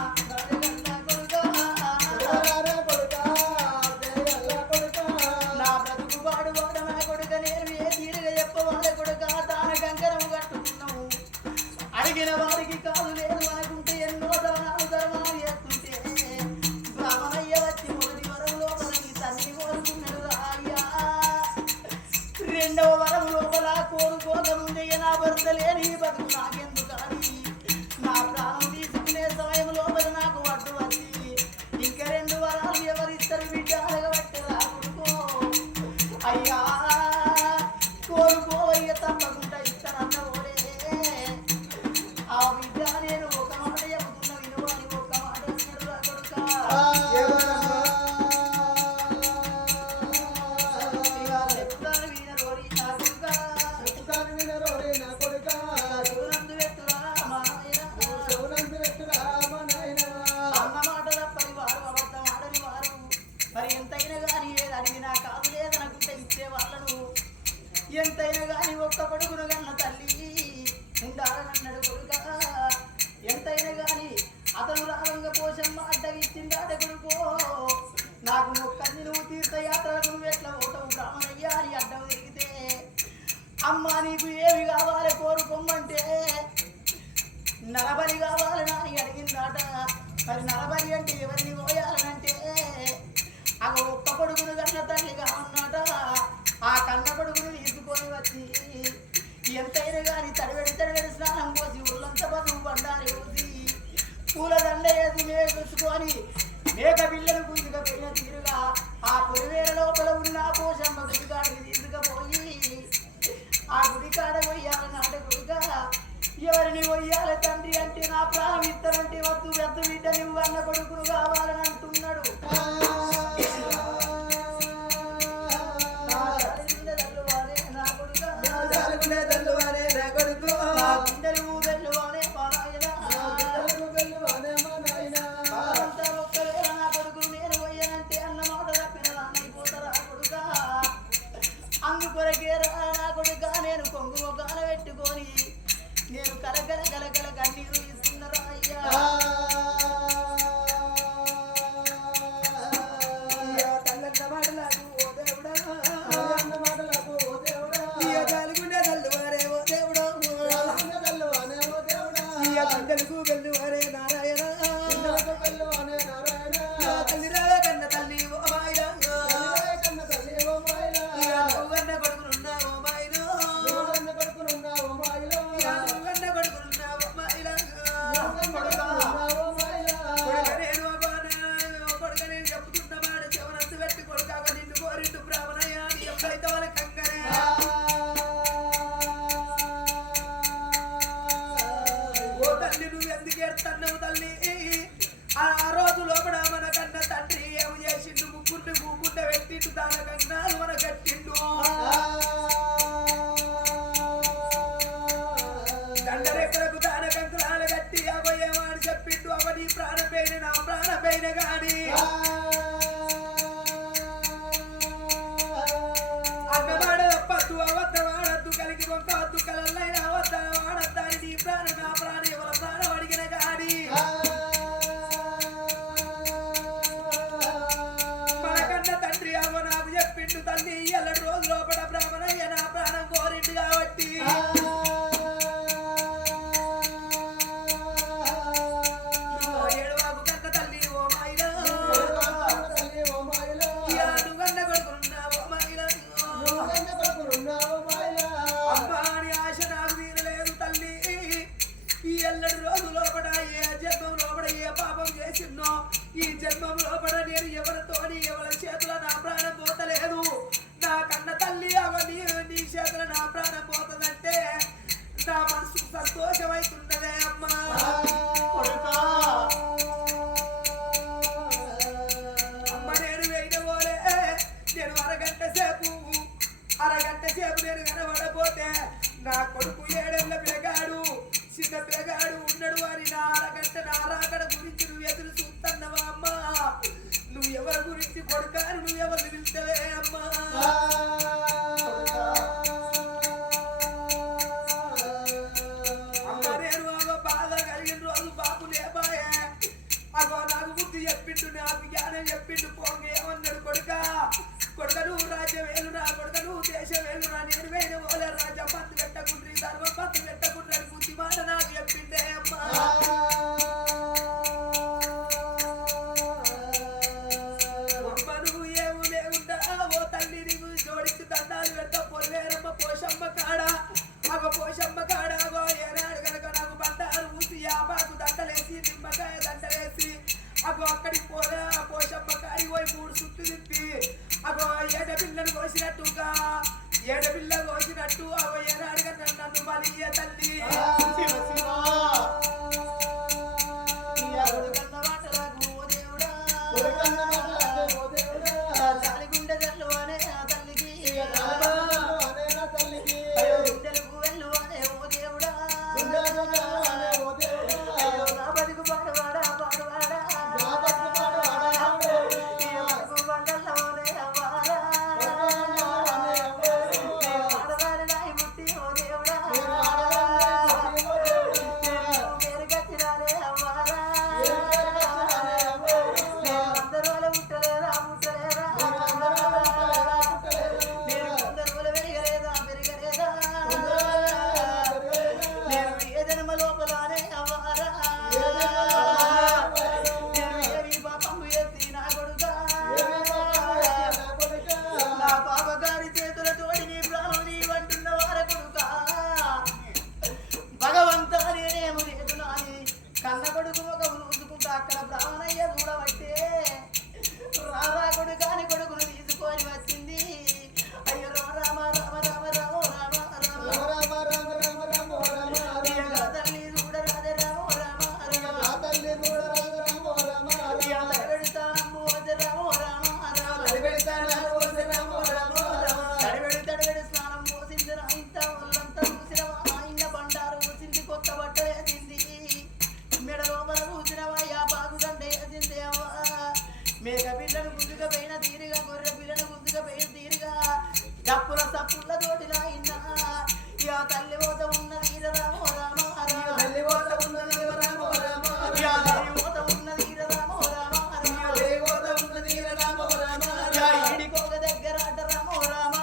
నా బ్రతుకు వాడు నా కొడుక నేను ఏ తీరుగా చెప్పవాలే కొడుక తాన కంకరం కట్టుకున్నాము అడిగిన వారికి కాదు లేదు అనుకుంటే ఎన్నో దానాలు ధర్మాలు చేస్తుంటే బ్రాహ్మణయ్య వచ్చి మొదటి వరం లోపల ఈ తల్లిని కోరుకున్నాడు రాయ్యా. రెండవ వరం లోపల కోరుకోకముందే నా భర్త లేని ఈ బతుకు నాకెందుకు కానీ నా ప్రాణం తీసుకునే సమయం లోపల నాకు వడ్డు వచ్చి ఇంకా రెండు వరాలు ఎవరిస్తారు బిడ్డ అడగబట్టరా కొడుకో అయ్యా కోరుకోవయ్య తప్పకుండా ఇస్తానన్న ఓడే ఆ బిడ్డ నేను ఒక మాట చెబుతున్న విలువ అని ఒక మాట అన్నాడు రా కొడుకా. చెప్తాను వీణరోరి నా కొడుకా చూనందు పెట్టురా మా నాయనా. అన్న మాట తప్పని వారు అబద్ధం ఆడని వారు మరి ఎంతైనా కానీ ఏది అడిగినా కాదు లేదనుకుంటే ఇచ్చే వాళ్ళను ఎంతైనా కానీ ఒక్క కొడుకును కన్న తల్లి ఉండాలన్నాడు కొడుక. ఎంతైనా కానీ అతను రావంగ పోషమ్మ అడ్డగిచ్చిందాట కొడుకో నాకు మొక్కని నువ్వు తీర్థయాత్రలకు నువ్వు ఎట్లా పోతావు బ్రాహ్మణయ్యా అని అడ్డం తిరిగితే అమ్మ నీకు ఏమి కావాలి కోరుకోమంటే నరబలి కావాలని అని అడిగిందాట. మరి నరబలి అంటే ఎవరిని పోయాలనంటే అగ ఒక్క కొడుకును కన్న తల్లిగా ఉన్నాట. ఆ కన్న కొడుకును తీసుకొని వచ్చి ఎంతైనా కానీ తడివెడి స్నానం పోసి ఒళ్ళంతా పసుపు బండాలి పోసి పూల దండ వేసి మేకొచ్చుకొని మేక పిల్లలు గుంజుకపోయిన తీరుగా ఆ పొలివేల లోపల ఉన్న పోషమ్మ గుడికాడికి తీసుకుపోయి ఆ గుడికాడ పోయాలన్నాడు కొడుక. ఎవరిని వయ్యాలి తండ్రి అంటే నా ప్రాణం ఇస్తానంటే వద్దు పెద్ద బిడ్డ నువ్వు అన్న కొడుకును కావాలని అంటున్నాడు అందుకొరకే నా కొడుక నేను కొంగు మొగాన పెట్టుకొని నేను కలకల కలకల కన్నీరు ఇస్తున్నారా అయ్యా తల్లన్న మాటలకు ఓ దేవుడా కాలుగుండే తల్లువారే ఓ దేవుడా గుండెలకు వెల్లువారే నారాయణ తల్లి రావే కన్న తల్లి ఓ మాయిరా నువ్వన్న కొడుకునున్నా ఓ మాయిరా నువ్వన్న కొడుకునున్నా ఓ మాయిరా కొడుక నేను చెప్పుతున్న మాట చెవరంతు పెట్టి కొడుకాక నిన్ను కోరిండు బ్రాహ్మణయ్య అని ఎప్పుడైతే వాళ్ళ కంకరే ఓ తల్లి నువ్వు ఎందుకు ఏడుతున్నావు తల్లి ఆ రోజు లోపల మన కన్న తండ్రి ఏమి చేసిండు ముగ్గురిని కూకుంట పెట్టిండు దాన కన్నాలు మన కట్టిండు దండరెక్కలకు దాన కంకులాలు కట్టి అవయ్యమని చెప్పిండు అవని ప్రాణపైన నా ప్రాణపైన గాని అన్నవాడ తప్పద్దు అవద్ద వాడద్దు కలిగి వంకవద్దు కలల్లైన అవద్ద వాడద్దని నీ ప్రాణం నా ప్రాణం ఎవరి ప్రాణం అడిగిన గాని మనకన్న తండ్రి అవ్వ నాకు చెప్పిండు తల్లి ఎల్లటి రోజు లోపల బ్రాహ్మణయ్య నా ప్రాణం కోరిండు కాబట్టి ఏడువాకు కన్న తల్లి ఓ మాయిలా నువ్వన్న కొడుకున్నా ఓ మాయిలా అమ్మా అని ఆశ నాకు తీరలేదు తల్లి ఈ ఎల్లటి రోజు లోపల ఏ జన్మం లోపల ఏ పాపం చేసిందో ఈ జన్మం లోపల నేను ఎవరితోని ఎవరి చేతుల నా ప్రాణం పోతలేదు నా కన్న తల్లి అవని నీ చేతుల నా ప్రాణం పోతుందంటే నా మనసు సంతోషమైతున్నదే అమ్మా అమ్మ నేను వేయన పోలే నేను అరగంట సేపు నేను కనబడపోతే నా కొడుకు ఏడేళ్ళ పిల్లగాడు చిన్న పిల్లగాడు ఉన్నాడు అని నా అరగంట నా రాకడ గురించి నువ్వు ఎదురు చూస్తున్నావా అమ్మా నువ్వు ఎవరి గురించి కొడుకాను నువ్వు ఎవరిని పిలుస్తవే అమ్మా అమ్మ నేను అమ్మ బాధ కలిగిన రోజు బాబు లేపాయే అగో నాకు బుద్ధి చెప్పిండు నాకు జ్ఞానం చెప్పిండు పోంగ ఏమన్నాడు కొడుక నువ్వు రాజ్యం వేలురా కొడుక నువ్వు దేశం వేలురా నేను వేయన పోలే రాజ్యం పత్తు పెట్టకుండ్రి ధర్మం పత్తు పెట్టకుండ్రి అని బుద్ధి మాట నాకు చెప్పిండే అమ్మా అమ్మ నువ్వు ఏమూ లేకుండా ఓ తల్లి నీకు జోడించి దండాలు పెడతా పొలివేరమ్మ పోషమ్మ కాడ అగో పోషమ్మ కాడ అగో ఏనాడు కనుక నాకు బండారు ఊసి ఆపాకు దండలేసి నిమ్మకాయ దండలేసి అగో అక్కడికి పోరా పోషమ్మ కాడి పోయి 3 సుట్లు తిప్పి అగో ఏడపిల్లను కోసినట్టుగా ఏడపిల్ల కోసినట్టు అగో ఏనాడు కనుక నన్ను బలియ తల్లి పోయిన తీరుగా గొర్రె పిల్లను గుంజుగా పోయిన తీరుగా డప్పుల సప్పుల తోటి నాయన యా తల్లి పోత ఉన్న వీర రామ రామ తల్లి పోత ఉన్న వీర రామ రామ యా తల్లి పోత ఉన్న వీర రామ రామ తల్లి పోత ఉన్న వీర రామ రామ యా ఇడికోగ దగ్గర అట రామ రామ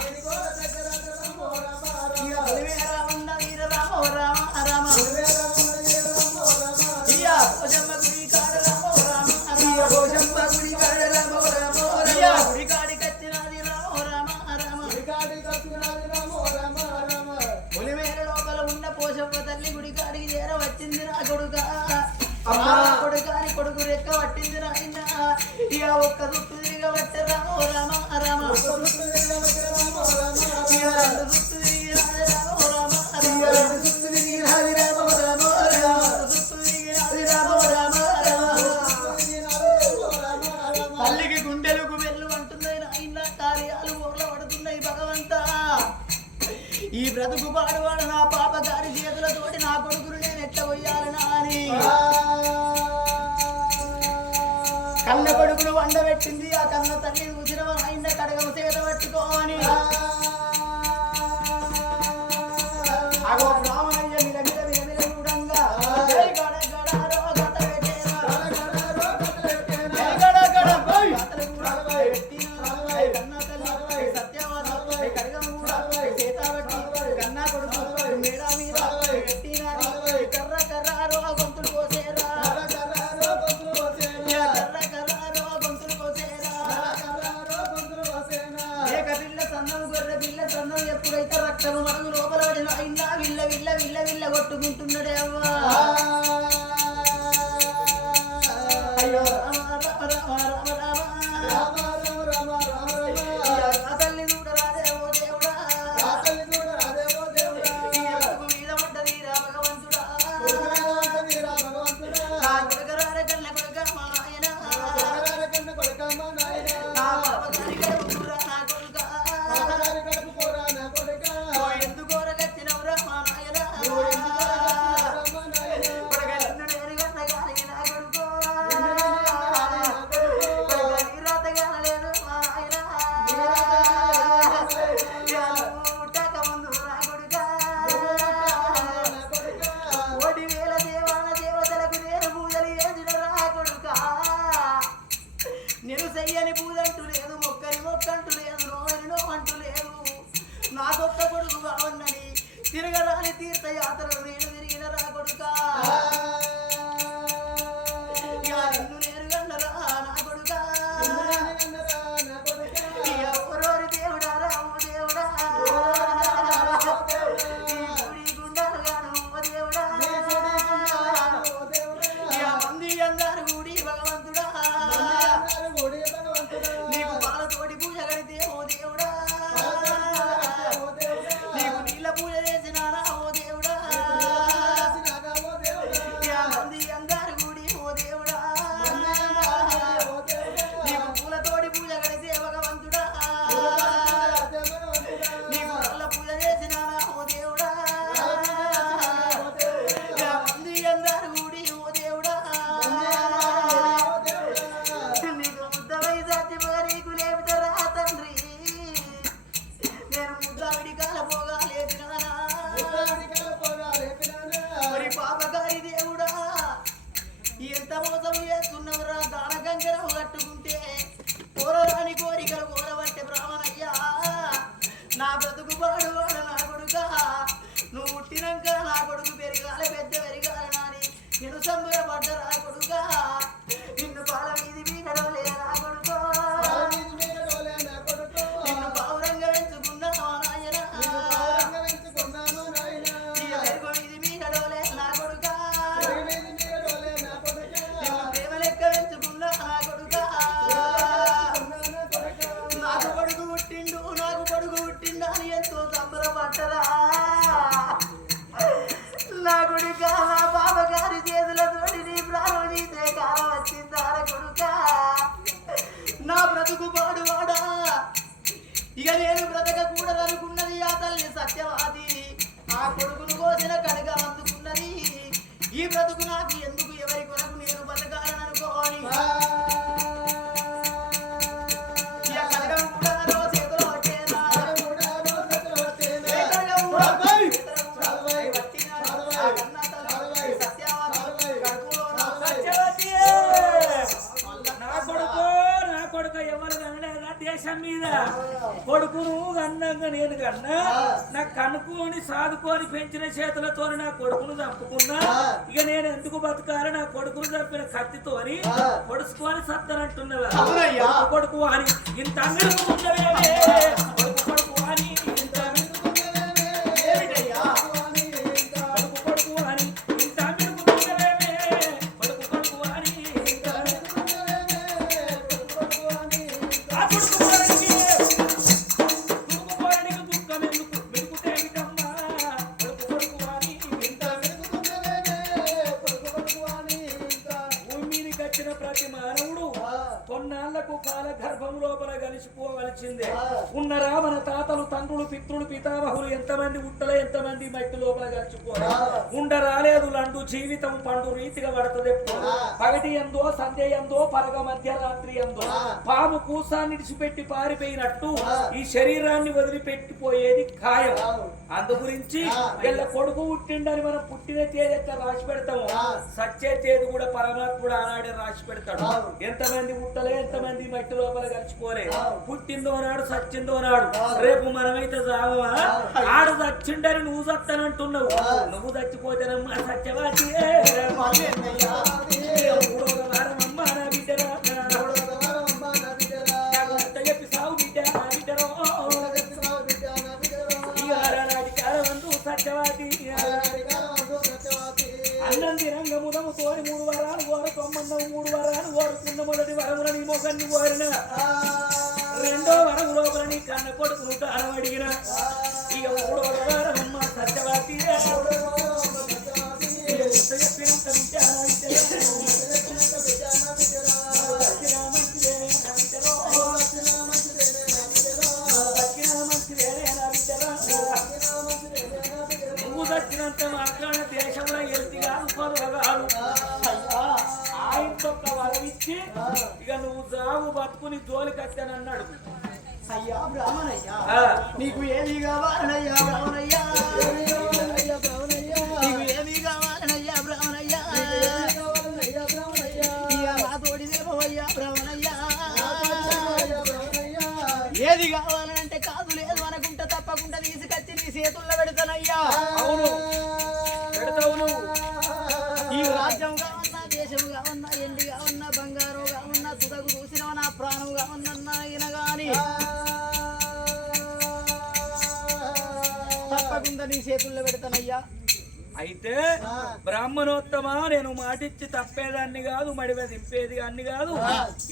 ఇడికోగ దగ్గర అట రామ రామ యా బలివేర ఉన్న వీర రామ రామ రామ బలివేర ఉన్న వీర రామ రామ యా భోజమ్మ గుడి కాడ రామ రామ యా భోజమ్మ గుడి కాడ రామ రామ యా గుడి కాడి కచ్చినాది రామ రామ రామ గుడి కాడి కచ్చినాది రామ రామ రామ బలివేర లోపల ఉన్న పోషమ్మ తల్లి గుడి కాడికి చేర వచ్చింది నా కొడుక అమ్మా కొడుకాని కొడుకు రెక్క పట్టింది నాయన ఇక ఒక్క దుట్టు తిరగబట్టే రామ రామ రామ ఒక్క దుట్టు తిరగబట్టే రామ రామ ఇక రెండు దుట్టు తిరిగి రాజ రామ రామ ఇక రెండు దుట్టు తిరిగి రాజ రామ రామ రామ దుట్టు తిరిగి రాజ రామ రామ రామ తల్లికి గుండెలకు వెళ్ళు అంటున్నాయి నాయన కార్యాలు ఊర్లో పడుతున్నాయి భగవంతా ఈ బ్రతుకు పాడువాడు నా పాప గారి చేతులతోటి నా కొడుకును నేను ఎట్లా పోయాలనా అని కన్న కొడుకును వండబెట్టింది ఆ కన్న తల్లి చూసిన ఆయన కడగము చేత పట్టుకోని అగో బ్రాహ్మణయ్య మిల మిల మిల మిల చూడంగా జై గడ గడ రో గత పెట్టేరా జై గడ గడ బై గతలు కూడా పెట్టినా కన్న తల్లి సత్యవాద కడగము కూడా చేత పట్టి కన్న కొడుకు మేడా మీద పెట్టినా కర్ర కర్ర రో గొంతులు కోసేరా ఎప్పుడైతే రక్తము మడుగు లోపల పడిన అయినా విల్ల విల్ల విల్ల విల్ల కొట్టుకుంటున్నాడే అవ్వా అయ్యో రామ రామ రామ రామ రామ రామ రామ రామ తల్లి చూడరాదే ఓ దేవుడా తల్లి చూడరాదే ఓ దేవుడా మీద పడ్డది రా భగవంతుడా నా కొడుకరారే కన్న కొడుక మా నాయన కన్న కొడుక మా నాయన నా బాబగారి కడుపురా నా కొడుక నేను చెయ్యని పూజంటూ లేదు మొక్కని మొక్కంటూ లేదు నోవని నోవంటూ లేదు నా గొప్ప కొడుకు బాగున్నది తిరగరాని తీర్థయాత్రలు నేను తిరిగిన రా కొడుకా నిన్ను నేను గన్నరా నా కొడుకా ఎవరోరి దేవుడా రాము దేవుడా గుండాలు గాను దేవుడా మంది అందరు గుడి భగవంతుడా నీకు పాలతోటి పూజ కడితే ఓ దేవుడా నీకు నీళ్ళ పూజ చేసినారా ఓ దేవుడా దేశం మీద కొడుకును అన్నంగా నేను కన్నా నా కనుక్కొని సాదుకొని పెంచిన చేతులతో నా కొడుకును చంపుకున్నా ఇక నేను ఎందుకు బతకాలి నా కొడుకును చంపిన కత్తితోని పొడుచుకొని సత్తనంటున్నవా కొడుకు అని ఇంత అంగడుకున్నవేమే కొడుకు అని ఇంత ప్రతి మానవుడు కొన్నాళ్లకు కాల గర్భం లోపల కలిసిపోవలసిందే. ఉన్నరా మన తాతలు తండ్రులు పితృలు పితామహులు ఎంతమంది ఉట్టల ఎంతమంది మట్టి లోపల కలిసిపోరా ఉండరాలేదు లండు జీవితం పండు రీతిగా పడుతుంది. పగటి ఎందో సంధ్య ఎందో పరగ మధ్యరాత్రి ఎందో పాము కూసాన్ని విడిచిపెట్టి పారిపోయినట్టు ఈ శరీరాన్ని వదిలిపెట్టిపోయేది ఖాయం. అందు గురించి వీళ్ళ కొడుకు పుట్టిండని మనం పుట్టిన తేదీ ఎట్లా రాసి పెడతాము సచ్చే తేదీ కూడా పరమాత్ముడు ఆనాడే రాసి పెడతాడు. ఎంతమంది ఉట్టలే ఎంతమంది మట్టి లోపల కలిసిపోలే. పుట్టిందో నాడు సచ్చిందో నాడు రేపు మనమైతే చావమా? ఆడు చచ్చిండని నువ్వు చస్తానంటున్నావు. నువ్వు చచ్చిపోతేనమ్మా సత్యవాది వారమమ్మా నా బిడ్డరా చెప్పి సాగు బిడ్డ నా బిడ్డరో సత్యవాది అన్నం తినంగా ముదము తోడి 3 వారాలు కోరకొమ్మన్నావు. 3 వారాలు కోరుకున్న మొదటి వరముల నీ మొగన్ని కోరిన రెండో వరం లోపల నీ కన్న కొడుకును కాలం అడిగిన ఇక 3వ వారం అమ్మ సత్యవాది చెప్పినంత వచ్చినంత మాత్రాన దేశంలో ఎల్తి కాదు పొదవగాడు ఆయనొక్క వరమిచ్చి ఇక నువ్వు జావు బతుకుని జోలి కట్టానన్నాడు. అయ్యా బ్రాహ్మణయ్యా నీకు ఏమి కావాలనయ్యా బ్రాహ్మణయ్యా నీకు ఏమి కావాలనయ్యా బ్రాహ్మణయ్యా నా తోడి దేవయ్యా బ్రాహ్మణయ్యా ఏది కావాలంటే కాదు లేదు అనుకుంటే తప్పకుండా తీసుకొచ్చి నీ చేతుల్లో పెడతానయ్యా. అవును పెడతావును. ఈ రాజ్యం కావన్నా దేశం కావన్నా ఎండి కావన్నా బంగారం కావన్నా తుదకు చూసిన నా ప్రాణం కావన్నా అయిన గాని తప్పకుండా నీ చేతుల్లో పెడతానయ్యా. అయితే బ్రాహ్మణోత్తమ నేను మాటిచ్చి తప్పేదాన్ని కాదు మడివ దింపేది అన్ని కాదు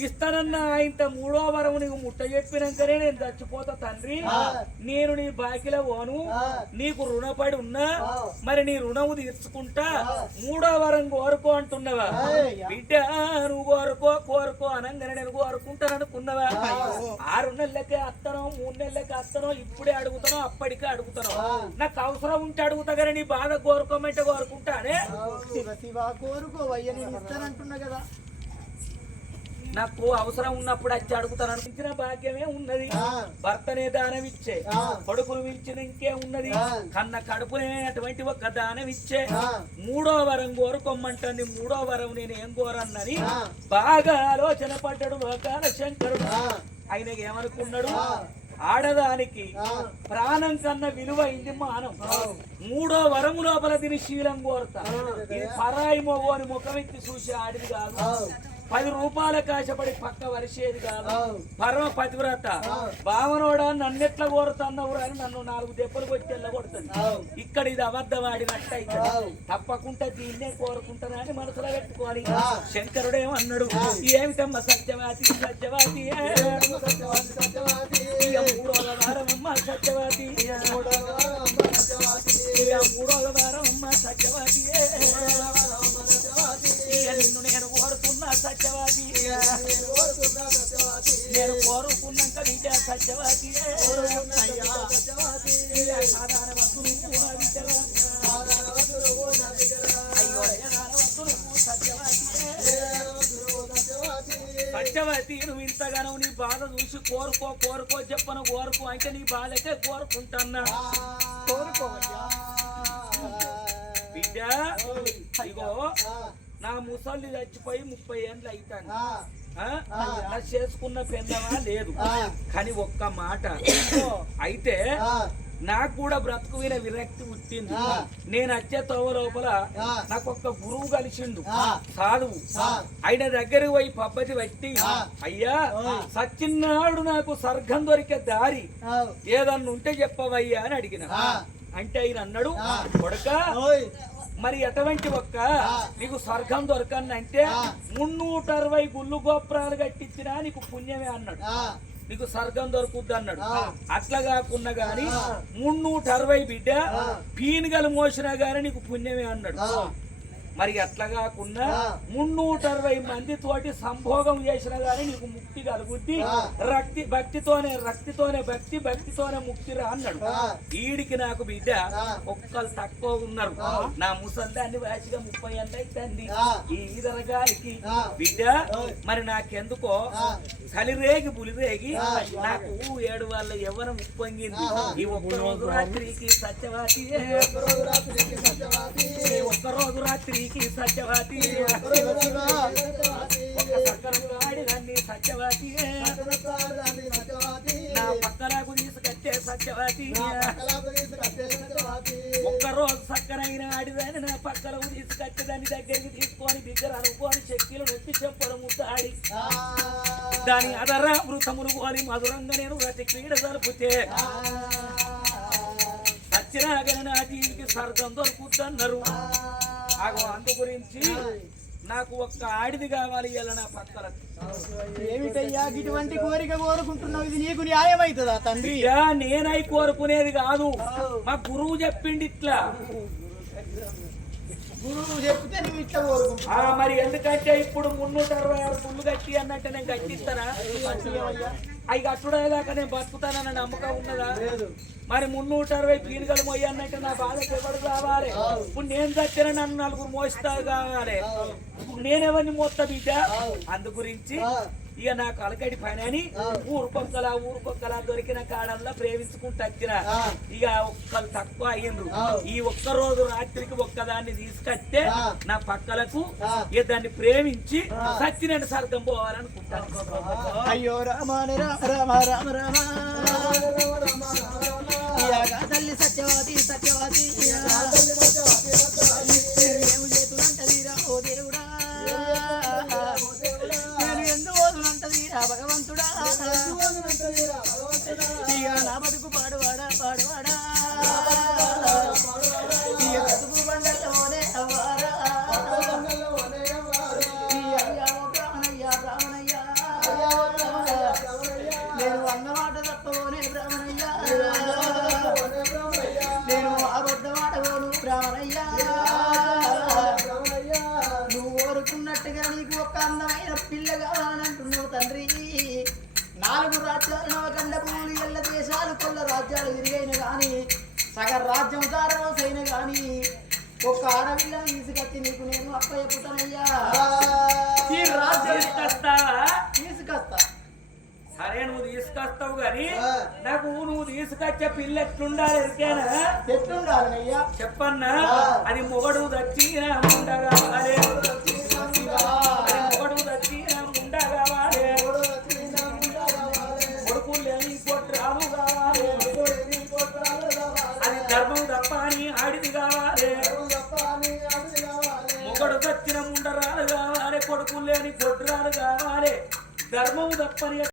ఇస్తానన్న ఇంత 3వ వరం నీకు ముట్ట చెప్పినాకనే నేను చచ్చిపోతా తండ్రి. నేను నీ బాకిల పోను నీకు రుణపడి ఉన్నా మరి నీ రుణము తీర్చుకుంటా 3వ వరం కోరుకో అంటున్నావా? బిడ్డ నువ్వు కోరుకో అనంగానే నేను కోరుకుంటాను అనుకున్నావా? 6 నెలలకే అత్తనో 3 నెలలకే అత్తనో ఇప్పుడే అడుగుతానో అప్పటికే అడుగుతానో నాకు అవసరం ఉంటే అడుగుతా కానీ నీ బాధ కోరుకో కోరుకుంటానే. శివ శివ కోరుకోవయ్య నేను ఇస్తానంటున్నా కదా. నాకు అవసరం ఉన్నప్పుడు వచ్చి అడుగుతాను అనిపించిన భాగ్యమే ఉన్నది. భర్తనే దానం ఇచ్చే కొడుకును మించిన ఇంకే ఉన్నది. కన్న కడుపునే అటువంటి ఒక దానం ఇచ్చే 3వ వరం కోరుకోమంటుంది. 3వ వరం నేను ఏం కోరన్నని బాగా ఆలోచన పడ్డాడు లోకాల శంకరుడు. ఆయనకి ఏమనుకున్నాడు? ఆడదానికి ప్రాణం కన్నా విలువైంది మానం. 3వ వరము లోపల దీని శీలం కోరుతా. ఇది పరాయి మొగోని ముఖం ఎత్తి చూసి ఆడిది కాదు. 10 రూపాయల కాశపడి పక్క వరిసేది కాదు. పరమ పతివ్రత భావనోడా నన్నెట్లా కోరుతున్నావు అని నన్ను 4 దెబ్బలు కొట్టి వెళ్ళగొడుతుంది. ఇక్కడ ఇది అబద్ధం ఆడినట్టయితే తప్పకుండా దీన్నే కోరుకుంటానని మనసులో పెట్టుకోవాలి. శంకరుడేమన్నాడు? ఏమిటమ్మ సత్యవాతి సత్యవాతి 3వ వారం అమ్మ సత్యవాతి 3వ వారం అమ్మ సత్యవాతి నిన్ను నేను కోరుకున్నా సత్యవాది నేను కోరుకున్నాక విద్య సత్యవాది సాధారణ వస్తువు సత్యవతి నువ్వు ఇంతగానో నీ బాధ చూసి కోరుకో చెప్పను కోరుకో అంటే నీ బాధకే కోరుకుంటున్నా. బిడ్డ ఇగో నా ముసలి చచ్చిపోయి 30 ఏళ్ళు అవుతాను. నా చేసుకున్న పెద్దవా లేదు. కానీ ఒక్క మాట అయితే నాకు కూడా బ్రతుకు మీద విరక్తి పుట్టింది. నేను వచ్చే తోవ లోపల నాకు ఒక్క గురువు కలిసిండు సాధువు. ఆయన దగ్గరికి పోయి పబ్బతి పట్టి, అయ్యా సచ్చిన్నాడు నాకు స్వర్గం దొరికే దారి ఏదన్నా ఉంటే చెప్పవయ్యా అని అడిగిన. అంటే ఆయన అన్నాడు, కొడక మరి ఎటువంటి ఒక్క నీకు స్వర్గం దొరకనంటే 360 గుళ్ళు గోపురాలు కట్టించినా నీకు పుణ్యమే అన్నాడు. నీకు స్వర్గం దొరుకుద్ది అన్నాడు. అట్లా కాకున్నా గాని 360 బిడ్డ పీనుగలు మోసినా గానీ నీకు పుణ్యమే అన్నాడు. మరి అట్లా కాకుండా 360 మంది తోటి సంభోగం చేసినా గానీ నీకు ముక్తి కలుగుద్ది. భక్తితోనే భక్తితోనే ముక్తి రా అన్నాడు. ఈడికి నాకు బిడ్డ ఒక్కరు తక్కువ ఉన్నారు. నా ముసల్దాన్ని వయసుగా 30 ఏళ్ళు అవుతుంది. ఈ ఈదరగారికి బిడ్డ మరి నాకెందుకో చలిరేగి పులిరేగి నాకు 7 వాళ్ళ యవ్వనం ఉప్పొంగింది. ఈ ఒక్కరోజు రాత్రికి సత్యవాతి, ఒక్కరోజు రాత్రికి సత్యవాతి, ఒక్క సక్కరగాడిదాన్ని సత్యవాతి, నా పక్కలకు తీసుకొచ్చే సత్యవాతి, ఒక్కరోజు సక్కరైన ఆడిదాన్ని నా పక్కలకు తీసుకొచ్చేదాన్ని దగ్గరికి తీసుకొని దగ్గర అనుకోని శక్తులు నొప్పి చెప్పడం ముద్దాడి దాని అదర వృతములు కోరి మధురంగా నేను ప్రతి క్రీడ జరుపుతే సత్యనాగని నా జీవికి స్వర్గం దొరుకుతున్నారు. అందు గురించి నాకు ఒక్క ఆడిది కావాలి ఇలా నా పక్కల. ఏమిటయ్యా ఇటువంటి కోరిక కోరుకుంటున్నావు? ఇది నీకు న్యాయమైతుందా తండ్రి? నేనై కోరుకునేది కాదు, మా గురువు చెప్పిండి ఇట్లా. గురువు చెప్తే నువ్వు ఇట్లా కోరుకుంటా. మరి ఎందుకంటే ఇప్పుడు 366 గుళ్ళు కట్టి అన్నట్టు నేను కట్టిస్తానా? అవి కట్టుడేదాకా నేను బతుకుతానన్న నమ్మకం ఉన్నదా? మరి 360 పీనుగలు మొయ్యి అన్నట్టు నా బాధకు ఎవరు కావాలి? ఇప్పుడు నేను చచ్చిన నన్ను 4 మోస్తా కావాలి. నేనెవరిని మోస్తా బిడ్డ? అందు గురించి ఇక నాకు అలకడి పని అని ఊరుకొక్కలా దొరికిన కాడల్లా ప్రేమించుకుంటూ వచ్చిన. ఇక ఒక్కరు తక్కువ అయ్యిండ్రు. ఈ ఒక్కరోజు రాత్రికి ఒక్కదాన్ని తీసుకొస్తే నా పక్కలకు ఇక దాన్ని ప్రేమించి సచ్చినట్టు స్వర్గం పోవాలనుకుంటాను. అయ్యో రామ రామ రామ రామ తల్లి సత్యవతి సత్యవతి ఏమి చేతులంటదిరా ఓ దేవుడా, నేను ఎందుకు వదులంటదిరా భగవంతుడా, ఇక నా బతుకు పాడువాడా పాడువాడా, ఇక బతుకు బండల్లోనే అవ్వారా, బ్రాహ్మణయ్యా బ్రాహ్మణయ్యా నేను అన్నమాట తప్పవోనే బ్రాహ్మణయ్యా, నేను అబద్ధమాడవోను బ్రాహ్మణయ్యా, నువ్వు కోరుకున్నట్టుగా నీకు ఒక అందమైన పిల్ల కావాలంటున్నావు తండ్రి. 4 రాజ్యాలు నవకండ భూములు ఎల్ల దేశాలు కొల్ల రాజ్యాలు తిరిగైన గాని సగం రాజ్యం దారవసైన గాని ఒక ఆడపిల్ల తీసుకొచ్చి నీకు నేను అప్పచెప్పుతానయ్యా. ఈ రాజ్యం తీసుకొస్తా. సరే నువ్వు తీసుకొస్తావు గాని నాకు నువ్వు తీసుకొచ్చే పిల్ల ఎట్లుండాలి? ఎరికేనా? ఎట్లుండాలయ్యా చెప్పన్నా. అది మొగడు దచ్చినా ఉండగా వాడే, మొగడు దచ్చినా ఉండగా వాడే, కొడుకు లేని కొట్రాలు కావాలి, అది ధర్మం తప్ప అని ఆడిది కావాలి, మొగడు దచ్చిన ముండరాలు కావాలి, కొడుకు లేని కొట్రాలు కావాలి, ధర్మం తప్పని